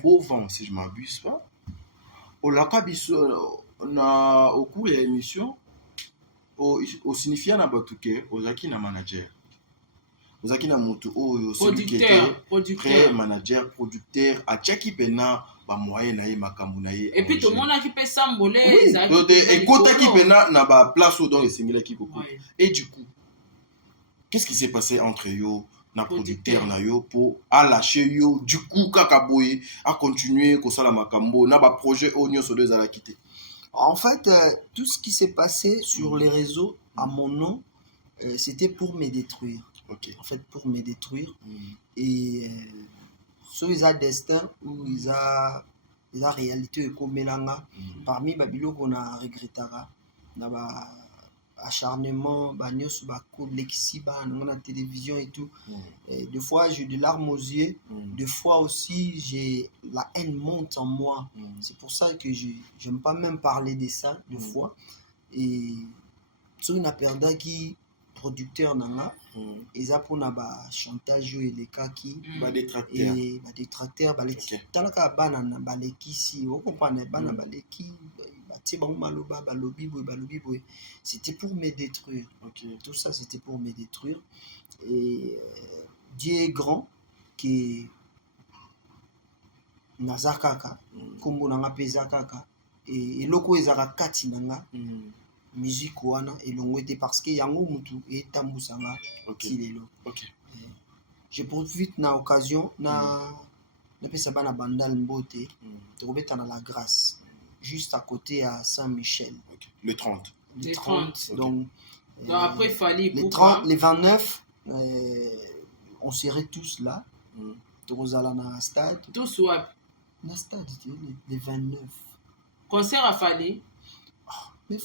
beau vent si je m'abuse pas au lakabiso na au cours de l'émission au signifiant na batuke aux aki na manager aux aki na moto au producteur manager producteur a cheki pena ba moyen na ye makambu na ye et puis tout le monde qui peut s'emboler écoute qui pena na ba place où donc esengela ki beaucoup et du coup qu'est-ce qui s'est passé entre yo na producteur na yo pour à lâcher yo du coup kaka boye à continuer ko sala makambo na ba projet onyo so deux à la quitter. En fait tout ce qui s'est passé sur les réseaux à mon nom c'était pour me détruire. En fait pour me détruire et sur les destin ou ils a réalité comme melanga parmi babilo qu'on a regrettara na ba acharnement ba nyos ba ko lexi ba na télévision et tout et des fois j'ai de larmes aux yeux des fois aussi j'ai la haine monte en moi c'est pour ça que j'aime pas même parler de ça des fois et sur une perda qui producteur nanga eza pona ba chantage et les cas qui ba détracteur et ba détracteur ba leki talaka bana na ba leki si on comprend bana ba leki ba tiba maloba ba lobby boy c'était pour me détruire. Tout ça c'était pour me détruire et Dieu est grand qui nazakaka kombo nanga peza kaka et loko ezaka kati nanga musique wana elongo ete parce que yango mutu etambusanga kilelo. Je profite na occasion na pesa bana bandal mbote tokobeta na la grâce juste à côté à Saint-Michel le 30 donc après fallait les 30 les 29 on serait tous là tokozala na stade tous wap na stade les 29 concert a fallu. Mais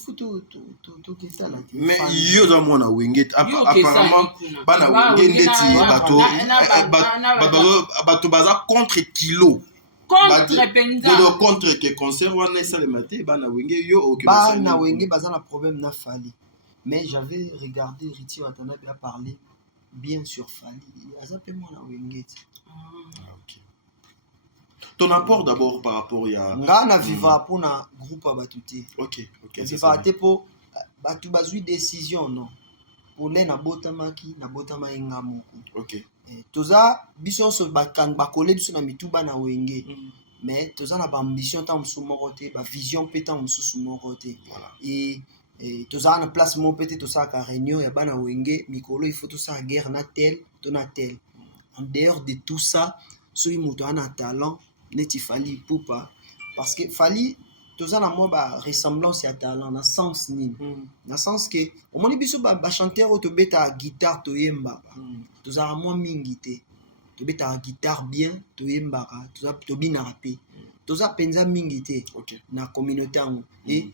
mais yo za mona wengete apparemment bana wengete bato baza contre kilo contre que concert wana ça le matin bana wenge yo bana wenge baza na problème na Fali mais j'avais regardé Riti Watanabe a parlé bien sur Fali azape mona wengete. Ton apport d'abord par rapport à ngana viva pour na groupe abatuté. OK viva te pour batu bazui décision non pour les na botamaki na botama inga moko. Toza biso so bakang bakole biso na mituba na wenge mais toza na ba ambition ta musu moko te ba vision peta musu moko te et toza na place mo pete toza ka réunion ya bana wenge mikolo il faut tout ça guerre na tel to na tel en dehors de tout ça so imoto ana talent neti Fali poupa parce que Fali toza na mo ba ressemblance ya talent na sens ni na sens que au moni biso ba chanteur to beta guitare to yemba toza mo mingi te to beta guitare bien to yemba toza to bina rapé toza penza mingi te na communauté en et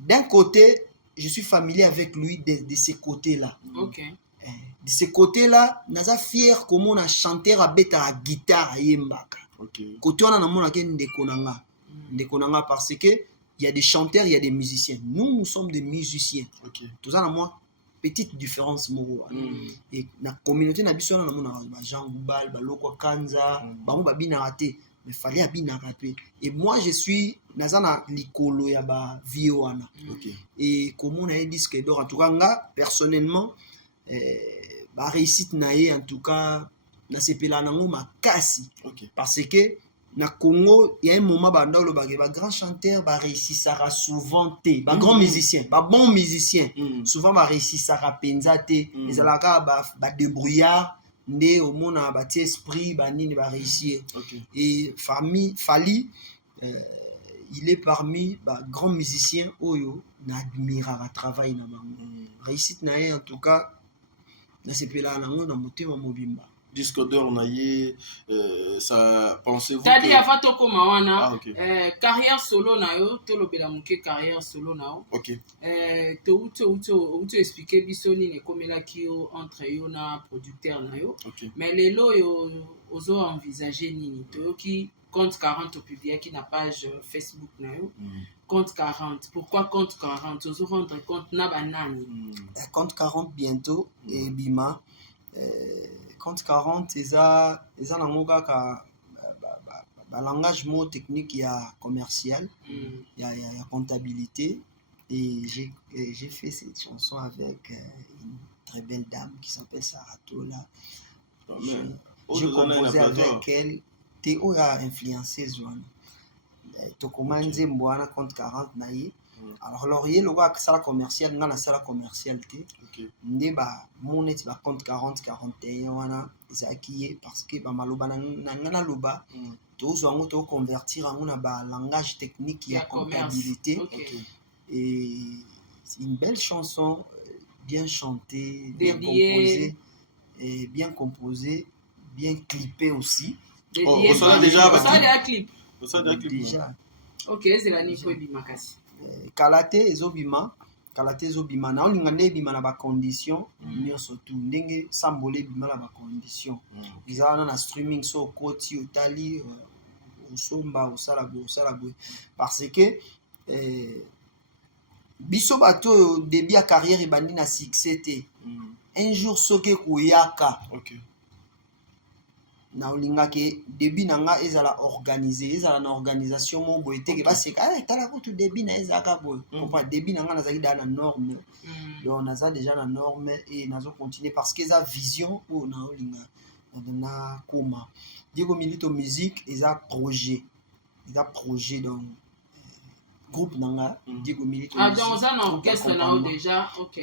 d'un côté je suis familier avec lui de ces côtés là de ces côtés là naza fier comment on a chanteur a beta guitare yemba côté on a mona ke ndeko nanga parce que il y a des chanteurs il y a des musiciens nous sommes des musiciens tout ça na moi petite différence moko et na communauté na biso na mona ba Jean Goubal ba Loko Kanza ba mo ba bina raté mais fallait abina rapé et moi je suis nazana likolo ya ba vioana et comme on a un disque d'or en tout cas nga personnellement ba réussite na en tout cas nasepela nango makasi. Ok. Parce que na Congo, il y a un moment où les grands chanteurs réussissent souvent, les grands musiciens, les bons musiciens, souvent réussissent à penza, ils ont débrouillard, né au monde à bâtir esprit, ils va réussir. Et Fally, il est parmi les grands musiciens où n'admire le travail na réussite na en tout cas, na sepela nango na motema mobimba. Disque d'or naie ça pensez-vous que avant to koma wana carrière solo na yo to lobela muke carrière solo na yo OK to expliquer biso nini komela ki yo entre yo na producteur na yo mais lelo yo ozo envisager nini to ki compte 40 publié qui na page Facebook na yo compte 40 pourquoi compte 40 ozo rendre compte na banani compte 40 bientôt et bima compte 40 eza nango kaka langage mot technique ya commercial ya comptabilité et j'ai fait cette chanson avec une très belle dame qui s'appelle Saratola. J'ai composé avec elle Théo a influencé Zouane tokomanze mbwana compte 40 naïe. Alors laurier le roi sala commercial nga na sala commercial te nde ba monet ba compte 40 41 wana ezaki parce que ba maloba na ngana loba to zo ngo to convertir en na ba langage technique ya comptabilité et c'est une belle chanson bien chantée bien composée bien clippée aussi. Ça déjà clip déjà. OK c'est la niveau bimakasi kalate ezobima na olinga nde ebima na bacondition nyonso tu ndenge sambole ebima na bacondition eza wana na streaming so okoti otali osomba osala boye parce que biso bato oyo début ya carrière ebandi na succès te un jour soki ekoyaka na olinga ke début nanga ezala organisé ezala na organisation mo boye teke baseka tala ko tout début na ezaka boye comprendre début nanga nazaki da na norme donc naza déjà na norme et nazo continuer parce que eza vision ou na olinga na koma Diego Milito musique eza projet donc groupe nanga Diego Milito donc ça na orchestre na déjà OK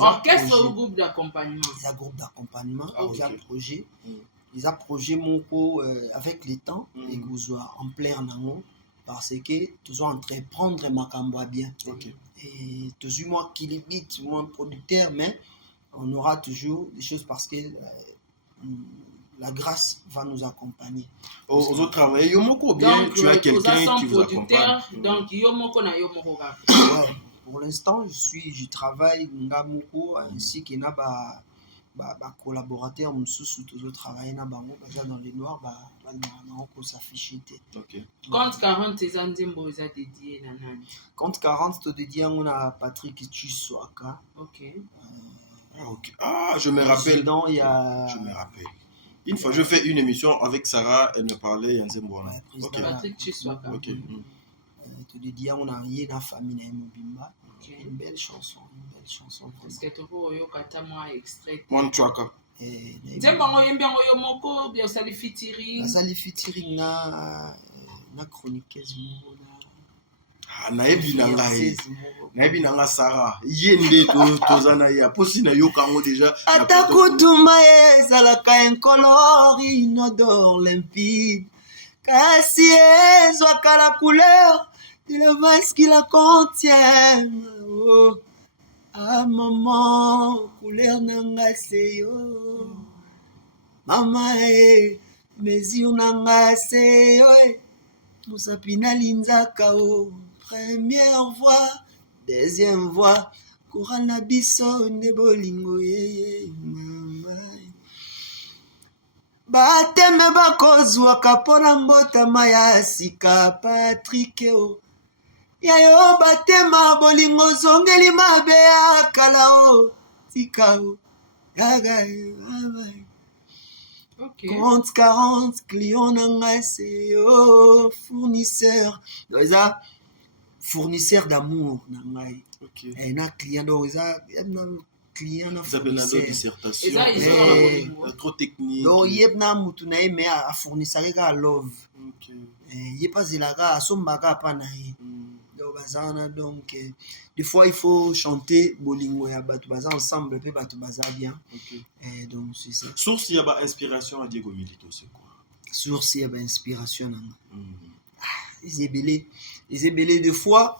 orchestre ou groupe d'accompagnement eza groupe d'accompagnement eza projet ils ont projet moko avec le temps et vous en plaire nango parce que toujours entreprendre makambo bien et toujours moi qui limite moi producteur mais on aura toujours des choses parce que la grâce va nous accompagner aux autres travailleurs yo moko bien tu as quelqu'un qui vous accompagne donc yo moko na yo moko pour l'instant je travaille ngamoko ainsi que na collaborateurs mususu toujours travailler na bango baza dans les noirs na ko s'afficher OK compte 40 eza nzembo eza dédié na nani compte 40 to dédié na Patrick Chiswaka OK je me rappelle je me rappelle une fois je fais une émission avec Sarah elle me parlait nzembo OK Patrick Chiswaka OK to dédié na ye na famille na mobimba une belle chanson est-ce que tu peux yo kata moi extrait one tracker nzembo ngo yembango yo moko bien sali featuring na chroniqueuse moko nayebi nanga Sarah ye nde tozana ya posi na yo kango déjà atakutuma ezalaka incolore inodore limpide kasi ezwaka la couleur de la vase qui la contient maman couleur nanga seyo mama mesure nanga seyo mosapi nalinzaka première voix deuxième voix courant na biso nde bolingo mama bateme bakozwaka mpona mbotama ya sika Patrick yayo batema bolingo zongeli mabe ya kala tika yaga compte 40 client nanga c'est fournisseur donc eza fournisseur d'amour nangai na client donc eza client na fournisseur dissertation trop technique donc yeb na mutu na mais a fournisseur ka love yeb pas zelaka sombaka pa na ye donc bazana donc des fois il faut chanter bolingo ya batu baza ensemble pe batu baza bien donc c'est ça source ya ba inspiration à Diego Milito c'est quoi source ya ba inspiration na ezebele des fois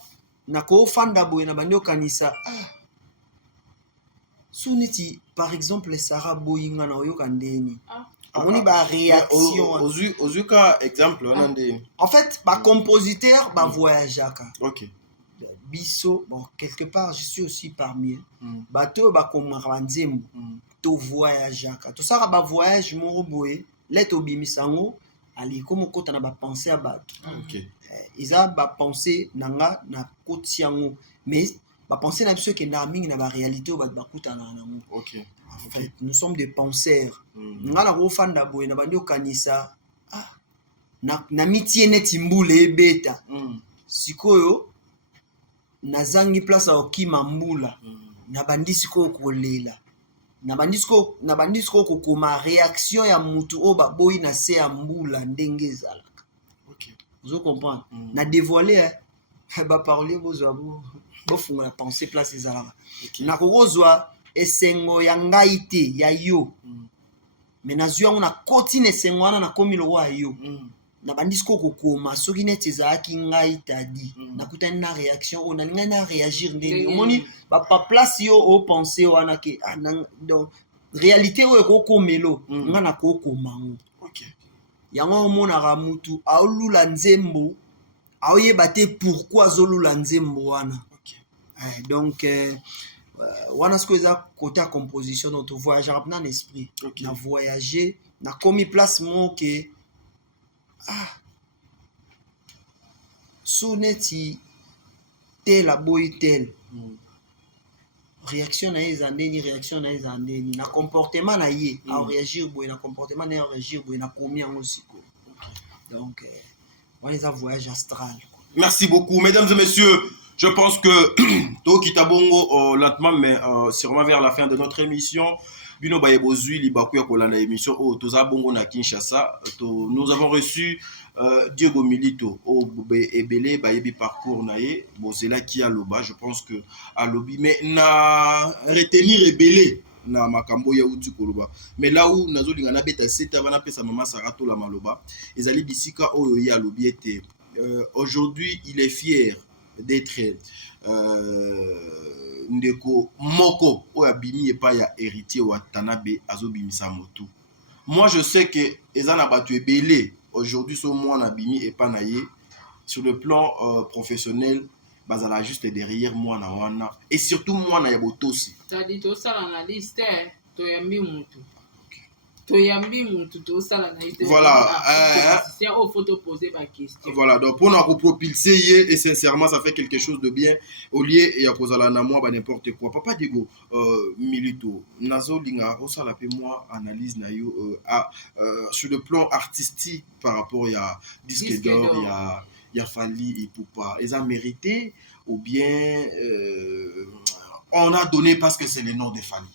nako fanda boye na bandi okanisa soneti par exemple Sarah boyinga na oyoka ndeni omoni ba réaction ozuka exemple on ande en fait ba compositeur ba voyageaka OK biso bon quelque part je suis aussi parmi bato ba komara nzembo to voyageaka to saka ba voyage moko boye leto bimisango ali comme kota na ba penser à bato OK eza ba penser nanga na kotiango mais ba penser na biso ke na mingi na ba réalité ba bakuta na nango OK en fait nous sommes des penseurs ngala ko fanda boye na bandi okanisa na mitie neti mbula ebeta sikoyo nazangi place ya okima mbula na bandi sikoyo kolela na bandi sikoyo kokoma réaction ya mutu o baboyi na se ya mbula ndenge ezalaka vous comprendre na dévoiler ba parler bozwa bofunga na penser place ezalaka na kokozwa esengo ya ngai te ya yo mais nazwi yango na koti na esengo wana na komi loko ya yo na bandi siko kokoma soki neti ezalaki ngai tadi nakutani na réaction oyo nalingai na réagir ndenge omoni place yo opense wana ke donc réalité oyo ekokomelo nga na kokomango yango omonaka mutu aolula nzembo aoyeba te pourquoi azolula nzembo wana donc wana siko eza côté ya composition donc voyager na l'esprit na voyager na komi place moko ke so neti tel aboyi tel réaction na ye eza ndeni na comportement na ye aoréagir boye na comportement na ye aoréagir boye na komi yango sikoyo donc wana eza voyage astral. Merci beaucoup mesdames et messieurs. Je pense que Toki Tabongo lentement mais sûrement vers la fin de notre émission bino baye bozui libaku ya kolanda émission o toza bongo na Kinshasa nous avons reçu Diego Milito au ebele bayebi parcours nae bozela ki aloba je pense que alobi mais na retenir ebele na makambo ya uti koloba mais là où nazolinga na beta seta bana pesa mama Sarato la maloba ezali bisika oyo ya alobi était aujourd'hui il est fier d'être ndeko moko oya bimi et pas ya héritier wa Tanabe azobimisa motu. Moi je sais que ezana batu ebele aujourd'hui so moi na bimi et pas naye sur le plan professionnel bazala juste derrière moi na wana et surtout moi na yabotosi. Ça dit to sala na liste to yambi mutu. Voilà. Voilà, donc pour nous propulser et sincèrement ça fait quelque chose de bien au lieu et à cause de la moi n'importe quoi. Papa Diego Milito nazo linga osala pe moi analyse na yo sur le plan artistique par rapport à disque d'or il y a Fally et Poupa ils ont mérité ou bien on a donné parce que c'est le nom de Fally.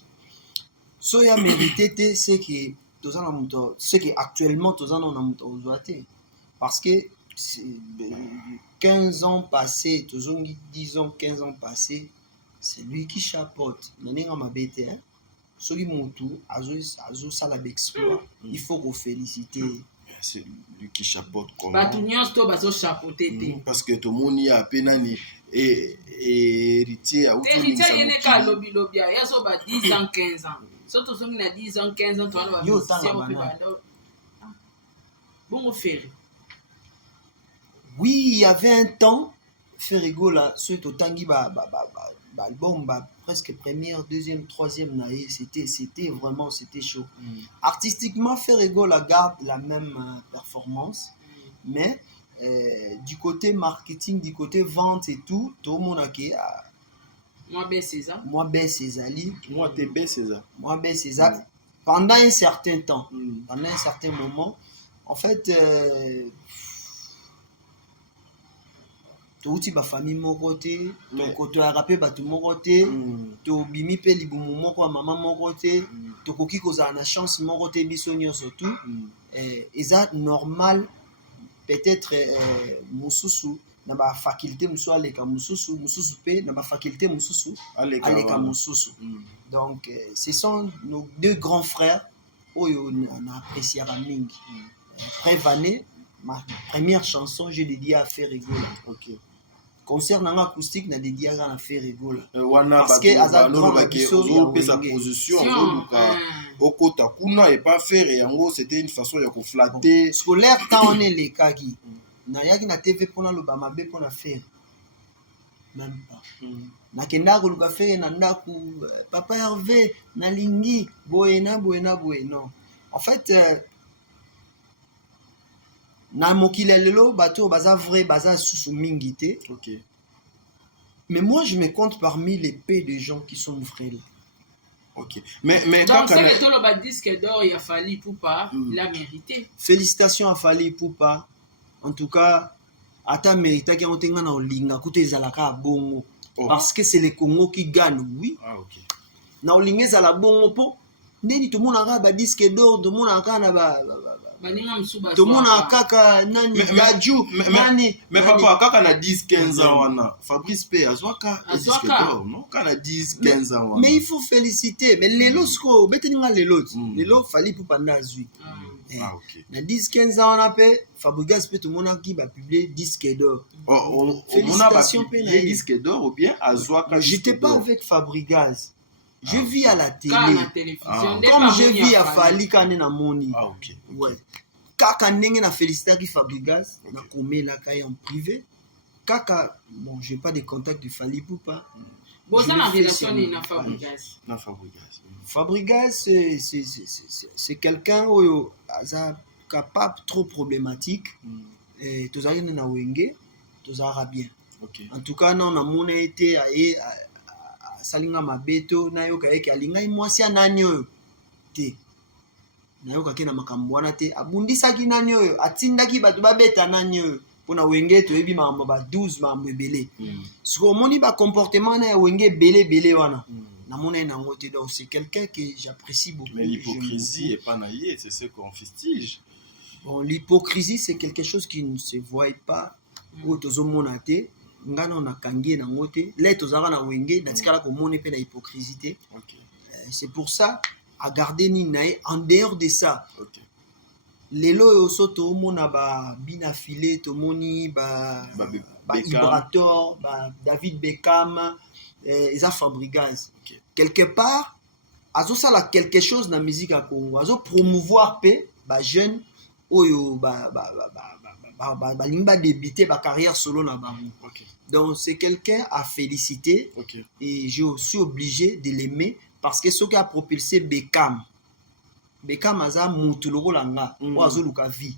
So ya mérité c'est que tozana muto c'est que actuellement tozana na muto ozoate parce que 15 ans passés tozongi 10 ans 15 ans passés c'est lui qui chapeaute naninga mabete hein soki mutu azo sala exploit il faut qu'on féliciter c'est lui qui chapeaute comme batu nyonso to bazo chapeauter parce que to moni a penani et héritier a héritier yene ka lobi ya so ba 10 ans 15 ans surtout ceux qui ont 10 ans, 15 ans, tu vas bon Ferry. Oui, il y avait un temps, Ferrigo là, ceux au tangi album presque première, deuxième, troisième c'était vraiment c'était chaud. Artistiquement, Ferrigo la garde la même performance, mais du côté marketing, du côté vente et tout le monde a Moi, Ben César. Moi, Ben Césali. Moi, t'es Ben César. Moi, Ben César. Pendant un certain temps, pendant un certain moment, en fait, touti ba famille moko te to arape bato moko te to bimi pe libumu moko ya mama moko te tokoki kozala na chance moko te biso nyonso tout eza normal peut-être mususu na ba faculté mususu aleka mususu pe na ba faculté mususu aleka mususu donc ce sont nos deux grands frères oyo na appréciera mingi Prévané, ma première chanson j'ai dédié à faire rigoler. OK. Concert nanga acoustique na dédié à faire rigoler. Parce que azal grand bakiso sa position okota kuna et pas faire yango c'était une façon ya ko flatter scolaire quand on est les kagi. Na yaki na TV pona lo ba mabe pona faire. Même pas. Na kenda ko luka faire na ndaku papa Hervé na lingi boye non. En fait na mokile lelo bato baza vrai baza sous mingi te. OK. Mais moi je me compte parmi les peu de gens qui sont vrais là. OK. Mais donc c'est le tolo ba disque d'or il a fallu Poupa il a mérité. Félicitations à Fally Poupa. En tout cas ata mérita ki otenga na olinga kuto ezalaka bongo parce que c'est le Congo qui gagne oui. Ah OK. Na olinga ezala bongo po ndeni to mona ka ba disque d'or to mona ka na ba tout le monde a kaka nani Gadju nani mais papa kaka na 10-15 ans wana Fabrice P azwaka disque d'or non kana 10-15 ans wana mais il faut féliciter mais lelo sko beteninga lelo Fally Poupa ndazui OK na 10-15 ans wana pe Fabregas pe tout le monde qui va publier disque d'or félicitations pe na disque d'or ou bien azwaka j'étais pas avec Fabregas. Je vis à la télé. Comme je vis à Fally quand na moni. Ah OK. Ouais. Kaka ndenge na féliciter qui Fabregas na komé la kay en privé. Kaka bon, j'ai pas de contact de Fally Poupa. Bon ça la relation na Fabregas. Na Fabregas. Fabregas c'est quelqu'un oyo aza capable trop problématique et tozali na wenge tozara bien. OK. En tout cas non na mona été salinga mabeto nayoka yeke alingai mwasi nani oyo te nayoka ke na makambo wana te abundisaki nani oyo atindaki bato babeta nani oyo pona wenge toyebi makambo ba 12 makambo ebele siko omoni ba comportement na ya wenge ebele wana namona nango te donc c'est quelqu'un que j'apprécie beaucoup. Mais l'hypocrisie est pas naïe, c'est ce qu'on fustige. Bon, l'hypocrisie c'est quelque chose qui ne se voit pas ou tozomona te ngana na kangie na ngote les tozara na wenge natikala ko mone pe na hypocrisie. OK. C'est pour ça à garder ni nae en dehors de ça. OK. Lelo soto mona ba bina filé to moni ba Ibrator ba David Beckham eza Fabregas. OK. Quelque part azo sala quelque chose na musique à Congo azo promouvoir pe ba jeune oyo limba débuter ba carrière solo na bango. OK. Donc c'est quelqu'un à féliciter. OK. Et je suis obligé de l'aimer parce que ce qui a propulsé Beckham aza mutu lokola nga o azoluka vie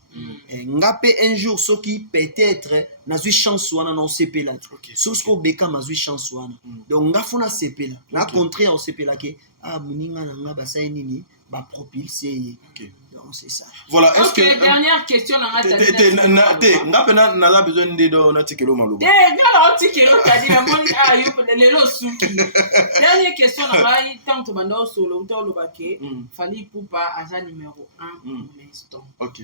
nga pe un jour soki peut-être nazwi chance wana na osepela soki ko Beckham azwi chance wana donc nga fona sepela na contraire osepela ke muninga na nga basai nini ba propulser. Donc c'est ça. Voilà, est-ce que dernière question na ngata nga pena na besoin de do na tikelo maloba ngala tikelo tadi na moni ayo lelo suki. Dernière question na ngai tant to banda solo utolo bake Fally Poupa aza numéro 1 pour l'instant. OK.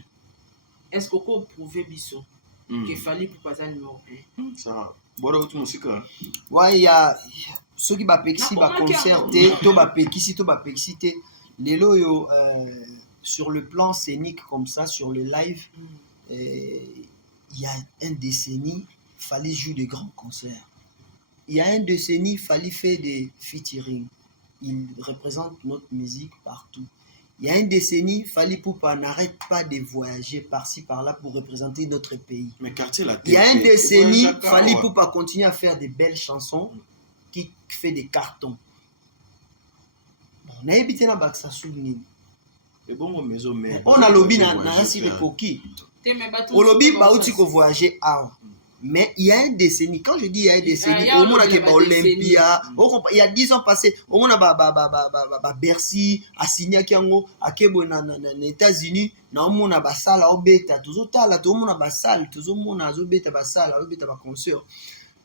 Est-ce qu'on peut prouver biso que Fally Poupa aza numéro 1? Ça bora utu musika. Ouais, il y a ceux qui ba pexi ba concerté to ba pexi te lelo yo sur le plan scénique comme ça, sur le live, il y a un décennie, Fally joue de grands concerts. Il y a un décennie, Fally fait des featuring. Il représente notre musique partout. Il y a une décennie, Fally Poupa n'arrête pas de voyager par-ci, par-là pour représenter notre pays. Mais quartier la il y a une décennie, Fally Poupa continue à faire des belles chansons qui fait des cartons. On a évité la Baksa Souveni. On a lobby na rasi le coquille. Au lobby, bah, où tu peux voyager. Mais il y a une décennie. Quand je dis il y a une décennie, au monde qui Olympia, il y a 10 ans passés, au monde Bercy, à Signa Kiango, à Kebo, aux États-Unis, na monde a basal au beta, tout le monde a basal, tout le monde a beta basal, au beta concert.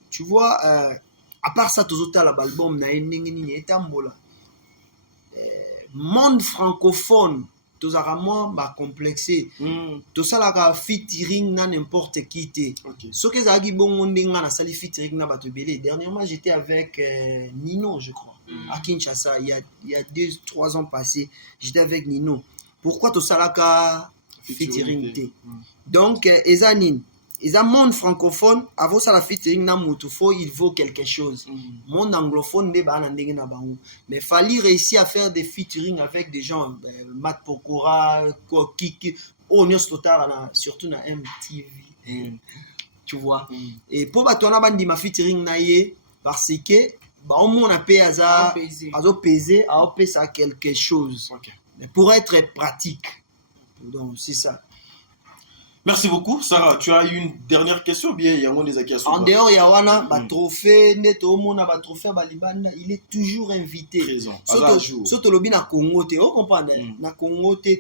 Tu vois, à part ça, tout l'album na endingini etambola. Monde francophone. Tous à complexé. Tout ça là featuring na n'importe qui était. Ce que ça dit bon on na sali featuring na batubele. Dernièrement j'étais avec Nino je crois à Kinshasa il y a 2-3 ans passés j'étais avec Nino. Pourquoi tout ça là featuring té. Donc Ezanin ils ont monde francophone avant ça la featuring na mutufo il vaut quelque chose. Monde anglophone de ba na ndenge na bango. Mais fallait réussir à faire des featuring avec des gens Matt Pokora, Kiki, Onios Total surtout na MTV. Tu vois. Et pour ba tona bandi ma featuring na ye parce que ba au monde a payé à peser à quelque chose. Mais pour être pratique. Donc c'est ça. Merci beaucoup. Sarah, tu as une dernière question ou bien il y a des acquis à en dehors, il y a un trophée, il est toujours invité. Présent. Surtout le na Congo, tu comprends? Na Congo, tu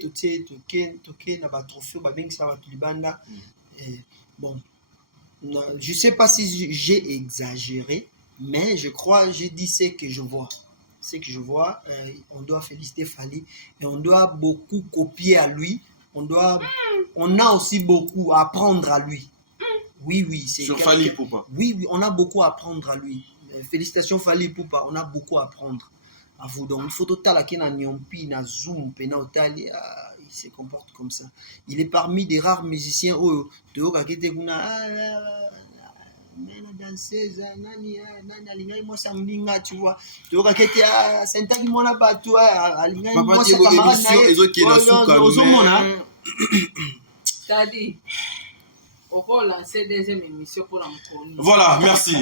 na trophée, bon, je sais pas si j'ai exagéré, mais je crois, j'ai dit ce que je vois. Ce que je vois, on doit féliciter Fally et on doit beaucoup copier à lui. On a aussi beaucoup à apprendre à lui. Oui, c'est sur Fally Ipupa. Oui, on a beaucoup à apprendre à lui. Félicitations Fally Ipupa, on a beaucoup à apprendre à vous. Donc, il faut total qui na nyompi, na zoom, na otali, il se comporte comme ça. Il est parmi des rares musiciens où danseuse nani alingai moi samlinga tu vois toka kete sentaki mwana batu alingai moi sa camarade na ezokina suka ozomona c'est-à-dire on lancer deuxième émission pour l'encore. Voilà, merci.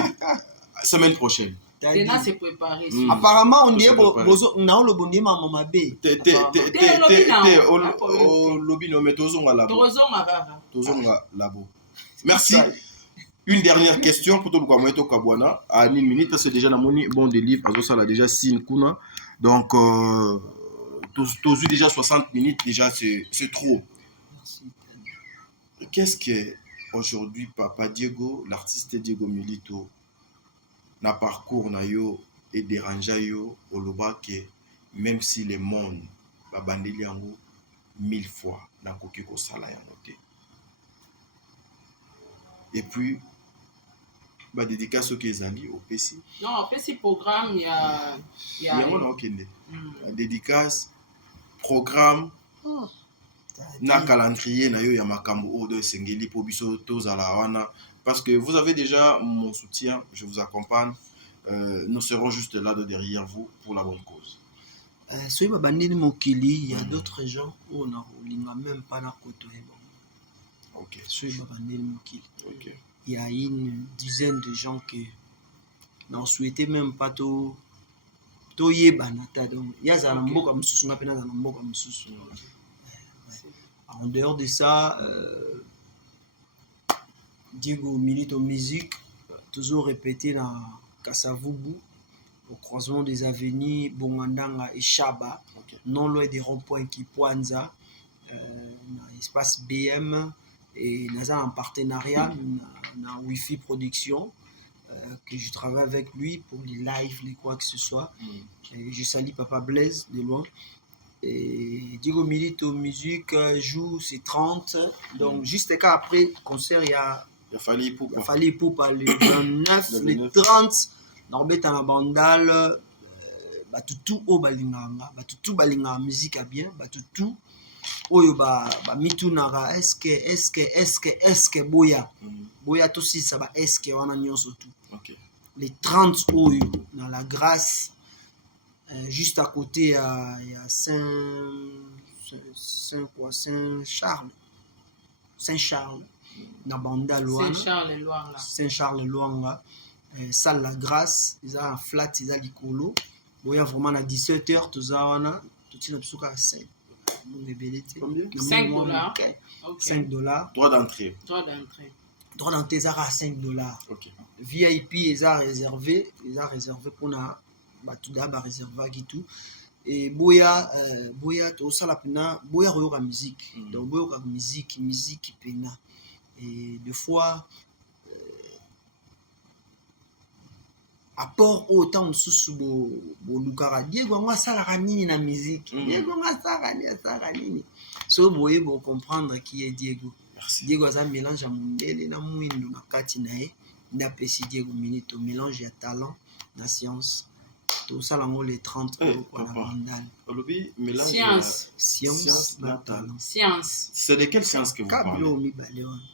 Semaine prochaine. Tena se préparer. Apparemment on dit bozo na lo bondi ma mama be lobby no metozonga labo labo. Merci. Une dernière question pour tout le Kwamoeto Kabwana à une minute parce que déjà dans mon bon des livres parce que ça a déjà 6 kuna donc tous déjà 60 minutes déjà c'est trop. Qu'est-ce que aujourd'hui Papa Diego l'artiste Diego Milito na parcours na yo et déranger yo au loba que même si le monde va bandeli yango 1000 fois na koki ko sala ya noté. Et puis bah dédicace au Kezali au PC. Non, au PC programme il y a on a aucun dédicace programme na calendrier na yo ya makambo o de sengeli po biso tozala wana parce que vous avez déjà mon soutien, je vous accompagne. Nous serons juste là de derrière vous pour la bonne cause. Soyez bandini mokili, il y a d'autres gens où on a même pas na côtoyer. OK. Soyez bandini mokili. OK. Il y a une dizaine de gens qui n'ont souhaité même pas to yebanata donc il y a zalambo comme sous on appelle zalambo comme sous. En dehors de ça Diego Milito musique toujours répété dans Kasavubu au croisement des avenues Bongandanga et Chaba non loin des ronds-points qui Kipwanza espace BM et nous avons un partenariat na Wi-Fi Production que je travaille avec lui pour les lives, les quoi que ce soit. Et je salue Papa Blaise de loin. Et Diego Milito musique joue c'est 30 donc juste après concert il y a Fally Ipupa le 29 le 30 Norbert na bandal batutu o balinganga batutu balinga musique a bien batutu oyo ba mitunaka est-ce que boya tout si ça ba est-ce que wana nyonso tout. Les 30 oyo dans la grâce juste à côté il y a Saint-Charles na banda Luanga Saint-Charles Luanga salle la grâce ils ont un flat ils ont likolo boya vraiment à 17h tout ça wana tout na bisuka à 5 $5. $5. Droit droit d'entrée à $5. Ok. VIP ils ont réservé pour na tout d'abord réservé tout et boya tout ça la pena boya royoka musique donc boya musique pena et des fois apport autant sous bo lukara Diego nga sala nini na musique Diego nga sala nini so boye bo comprendre qui est Diego. Merci. Diego a un mélange à mundele na mwindo na kati na ye na pesi Diego minute mélange ya talent na science tout ça lango les 30 pour la mandale olobi mélange science na talent. Science c'est de quelle science que vous parlez?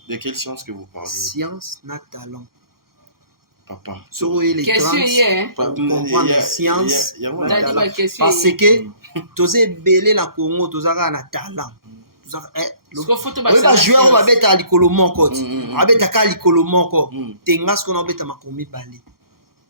De quelle science que vous parlez? Science na talent. Papa. Sur les 30 pour comprendre science parce que tosé belé la Congo tozaka na talent. Le joueur va beta likolo moko abeta ka likolo moko tenga ce qu'on abeta makomi balé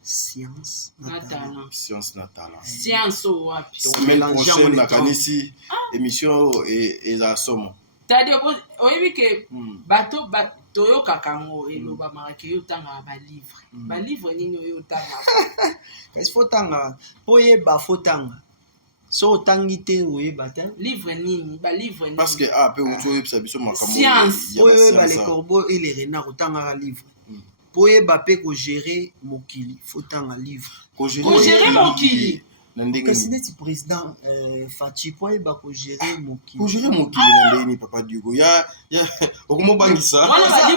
science na talent. Science wapi semaine prochaine na kanisi émission et za somo tadi oyebi ke bato toyoka kango eloba marake yo tanga ba livre nini yo tanga kasi fotanga poyeba fotanga so tangi te oyeba te livre nini ba livre nini parce que pe uto yebisa biso makambo science oyeba les corbeaux et les renards otanga livre poyeba pe ko gérer mokili fotanga livre ko gérer mokili kasi neti président Fachi poyeba ko gérer mokili ko gérer mokili na ndeni papa Diego ya okomobangisa wana ba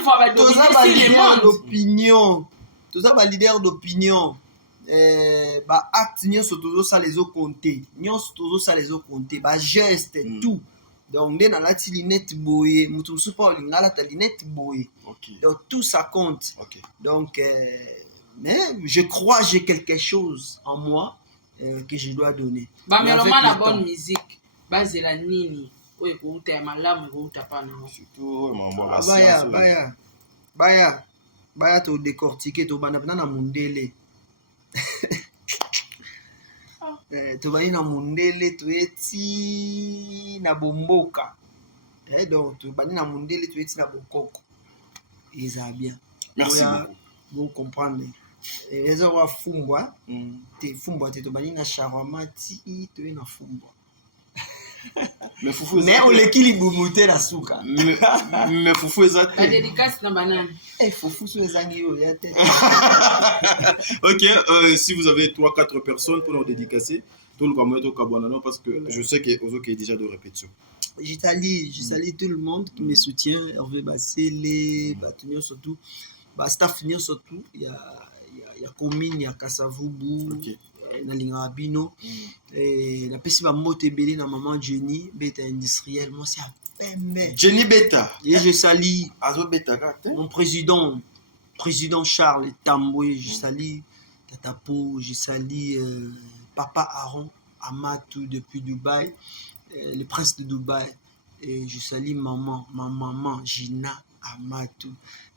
livre ba d'opinion toza ba leader d'opinion ba acte nyonso tozosala ezokonte ba geste tout donc nde nalati linette boye moto mosusu mpo olinga alata linette boye donc tout ça compte donc mais je crois j'ai quelque chose en moi que je dois donner bameloma na bonne musique bazela nini oyo ekouta ya malamu ekouta pana surtout mambo baya to décortiquer tobanda pena na mundele tobani na mundele toyeti na bomboka donc tobani na mundele toyeti na bokoko eza bien. Merci beaucoup. Vous comprenez les owa fumbwa te fumbwa te tobani na sharamati toye na fumbwa mais fufu mais oleki libumuté na suka mais fufu ezate la dédicace na banane fufu so ezangi yo ya tête. Ok, si vous avez 3-4 personnes pour nous dédicacer tout le monde au Kabwanano parce que je sais que Ozo qui est déjà de répétition. Je salue tout le monde qui me soutient, Hervé Bassele, Batunio surtout, staff surtout, il y a Komine, il y a Kasavubu, na Lingabino, et la pesi va monter belé na maman Jenny, bêta industriel, moi c'est à peine. Jenny Beta. Et je salue Azo Beta mon président Charles Tamboué, je salue Tatapo, je salue Papa Aaron Amatou depuis Dubaï, le prince de Dubaï, et je salue ma maman Gina Amatou,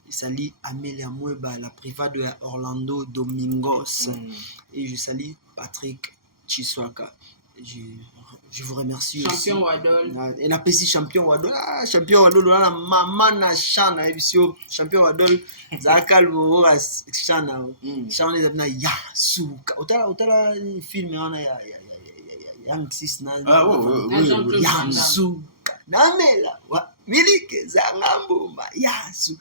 je salue Amélia Moueba, la private de Orlando Domingos, et je salue Patrick Chiswaka. Je vous remercie champion aussi. Wadol. Et la PC champion Wadol. Champion Wadol, la maman na chana émission. Champion Wadol, Zakal Wora chana. Chana na Yasuka. Otala film yana ya Young Sis na. Ah oui. Yasuka. Namela. Milike Zangambuma. Yasu.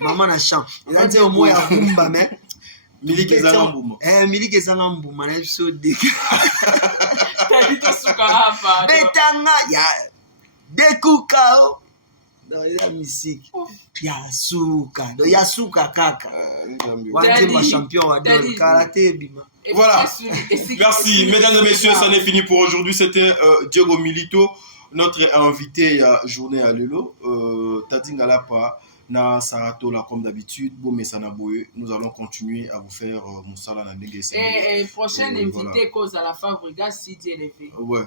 Maman na chana. Et là, c'est au moins à Rumba, mais. Milike Zangambuma. Milike Zangambuma. Na épisode de. Betanga ya dekukao dans la musique Yasuka do Yasuka kaka wanje champion wa don karaté bima. Voilà, merci mesdames et messieurs, ça n'est fini pour aujourd'hui. C'était Diego Milito, notre invité à Journée à Lelo. Tadingalapa na Saratola comme d'habitude. Bon mesana boye, nous allons continuer à vous faire Moussala na Ndenge. Et prochaine invité cause à la Fabregas si Dieu le fait. Ouais.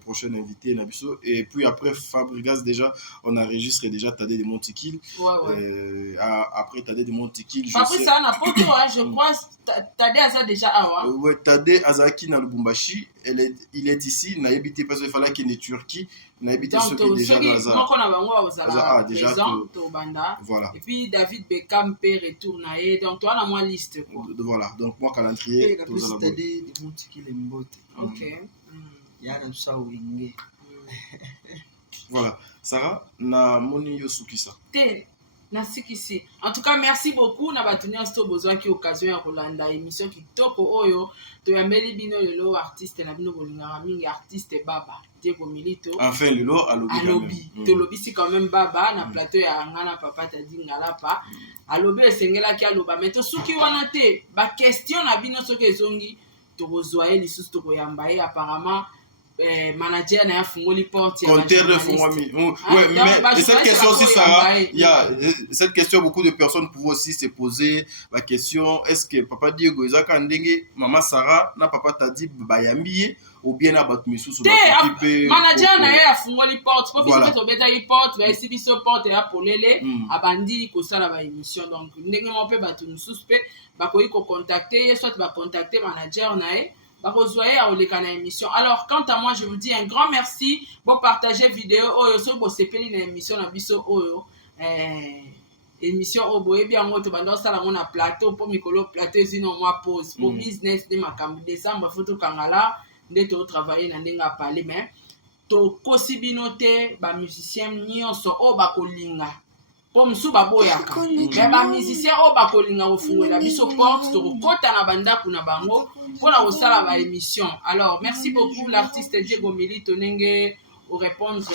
Prochaine invité Nabiso. Et puis après Fabregas déjà, on enregistre déjà Tadé de Montikil. Ouais. Après Tadé de Montikil. Après ça n'a pas tout, je crois. Tadé Aza déjà awa. Ouais, Tadé Azaki na Lubumbashi. Il est ici. N'a habité parce qu'il fallait qu'il est Turquie. naibite soki déjà gaza moko na bango bazala déjà présent to banda voilà et puis David Beckham peut retour na ye donc toi na moi liste quoi voilà donc moi calendrier to za la de mutiki le mbote OK yana sa winge voilà Sarah na moni yo sukisa te na sikisi en tout cas merci beaucoup na batunia sto besoin ki occasion ya kolanda émission kitoko oyo to yambeli bino lelo artiste na bino bolingaka mingi artiste Baba Diego Milito enfin lelo alobi to lobisi quand même Baba na plateau ya ngana papa tadi ngalapa alobi esengelaki aloba mais to suki wana te ba question na bino soki ezongi to kozwa ye lisusu to koyamba ye apparemment manager na fungoli porte compteur de Fungwami. Ouais, mais cette question aussi, Sarah, il y a cette question, beaucoup de personnes pouvaient aussi se poser la question, est-ce que papa Diego Isaac Andenge, maman Sarah, na papa Tadi Bayambi, ou bien na Batmisu sur l'équipe manager na fungoli porte, pour que tu beta y porte, va essayer de porte et pour l'élé, abandi ko sala ba émission donc ndenge mo pe batu suspect ba ko contacter, soit ba contacter manager na émission. Alors, quant à moi, je vous dis un grand merci pour partager vidéo. Émission émission au boye bien on te bando sala on a plateau pour mikolo plateau sinon moi pause pour business de makambo décembre photo kangala ndeto travailler na ndenga parler mais to kosibinote ba musicien nyonso o ba kolinga po msu baboyaka mais ba musicien o ba kolinga ofungola biso porte to kota na banda kuna bango pour la osala ba émission. Alors merci beaucoup l'artiste Diego Milito nenge au répondre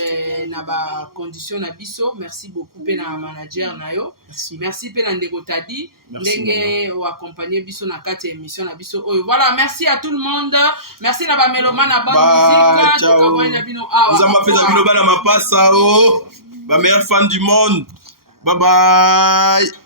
na ba condition na biso. Merci beaucoup pe na manager na yo. Merci pe na ndeko tadi nenge o accompagner biso na kati émission na biso. Voilà, merci à tout le monde. Merci na ba mélomane na ba musique to kabanya bino awa. Vous avez fait bino bana mapasa ba meilleurs fans du monde. Bye bye.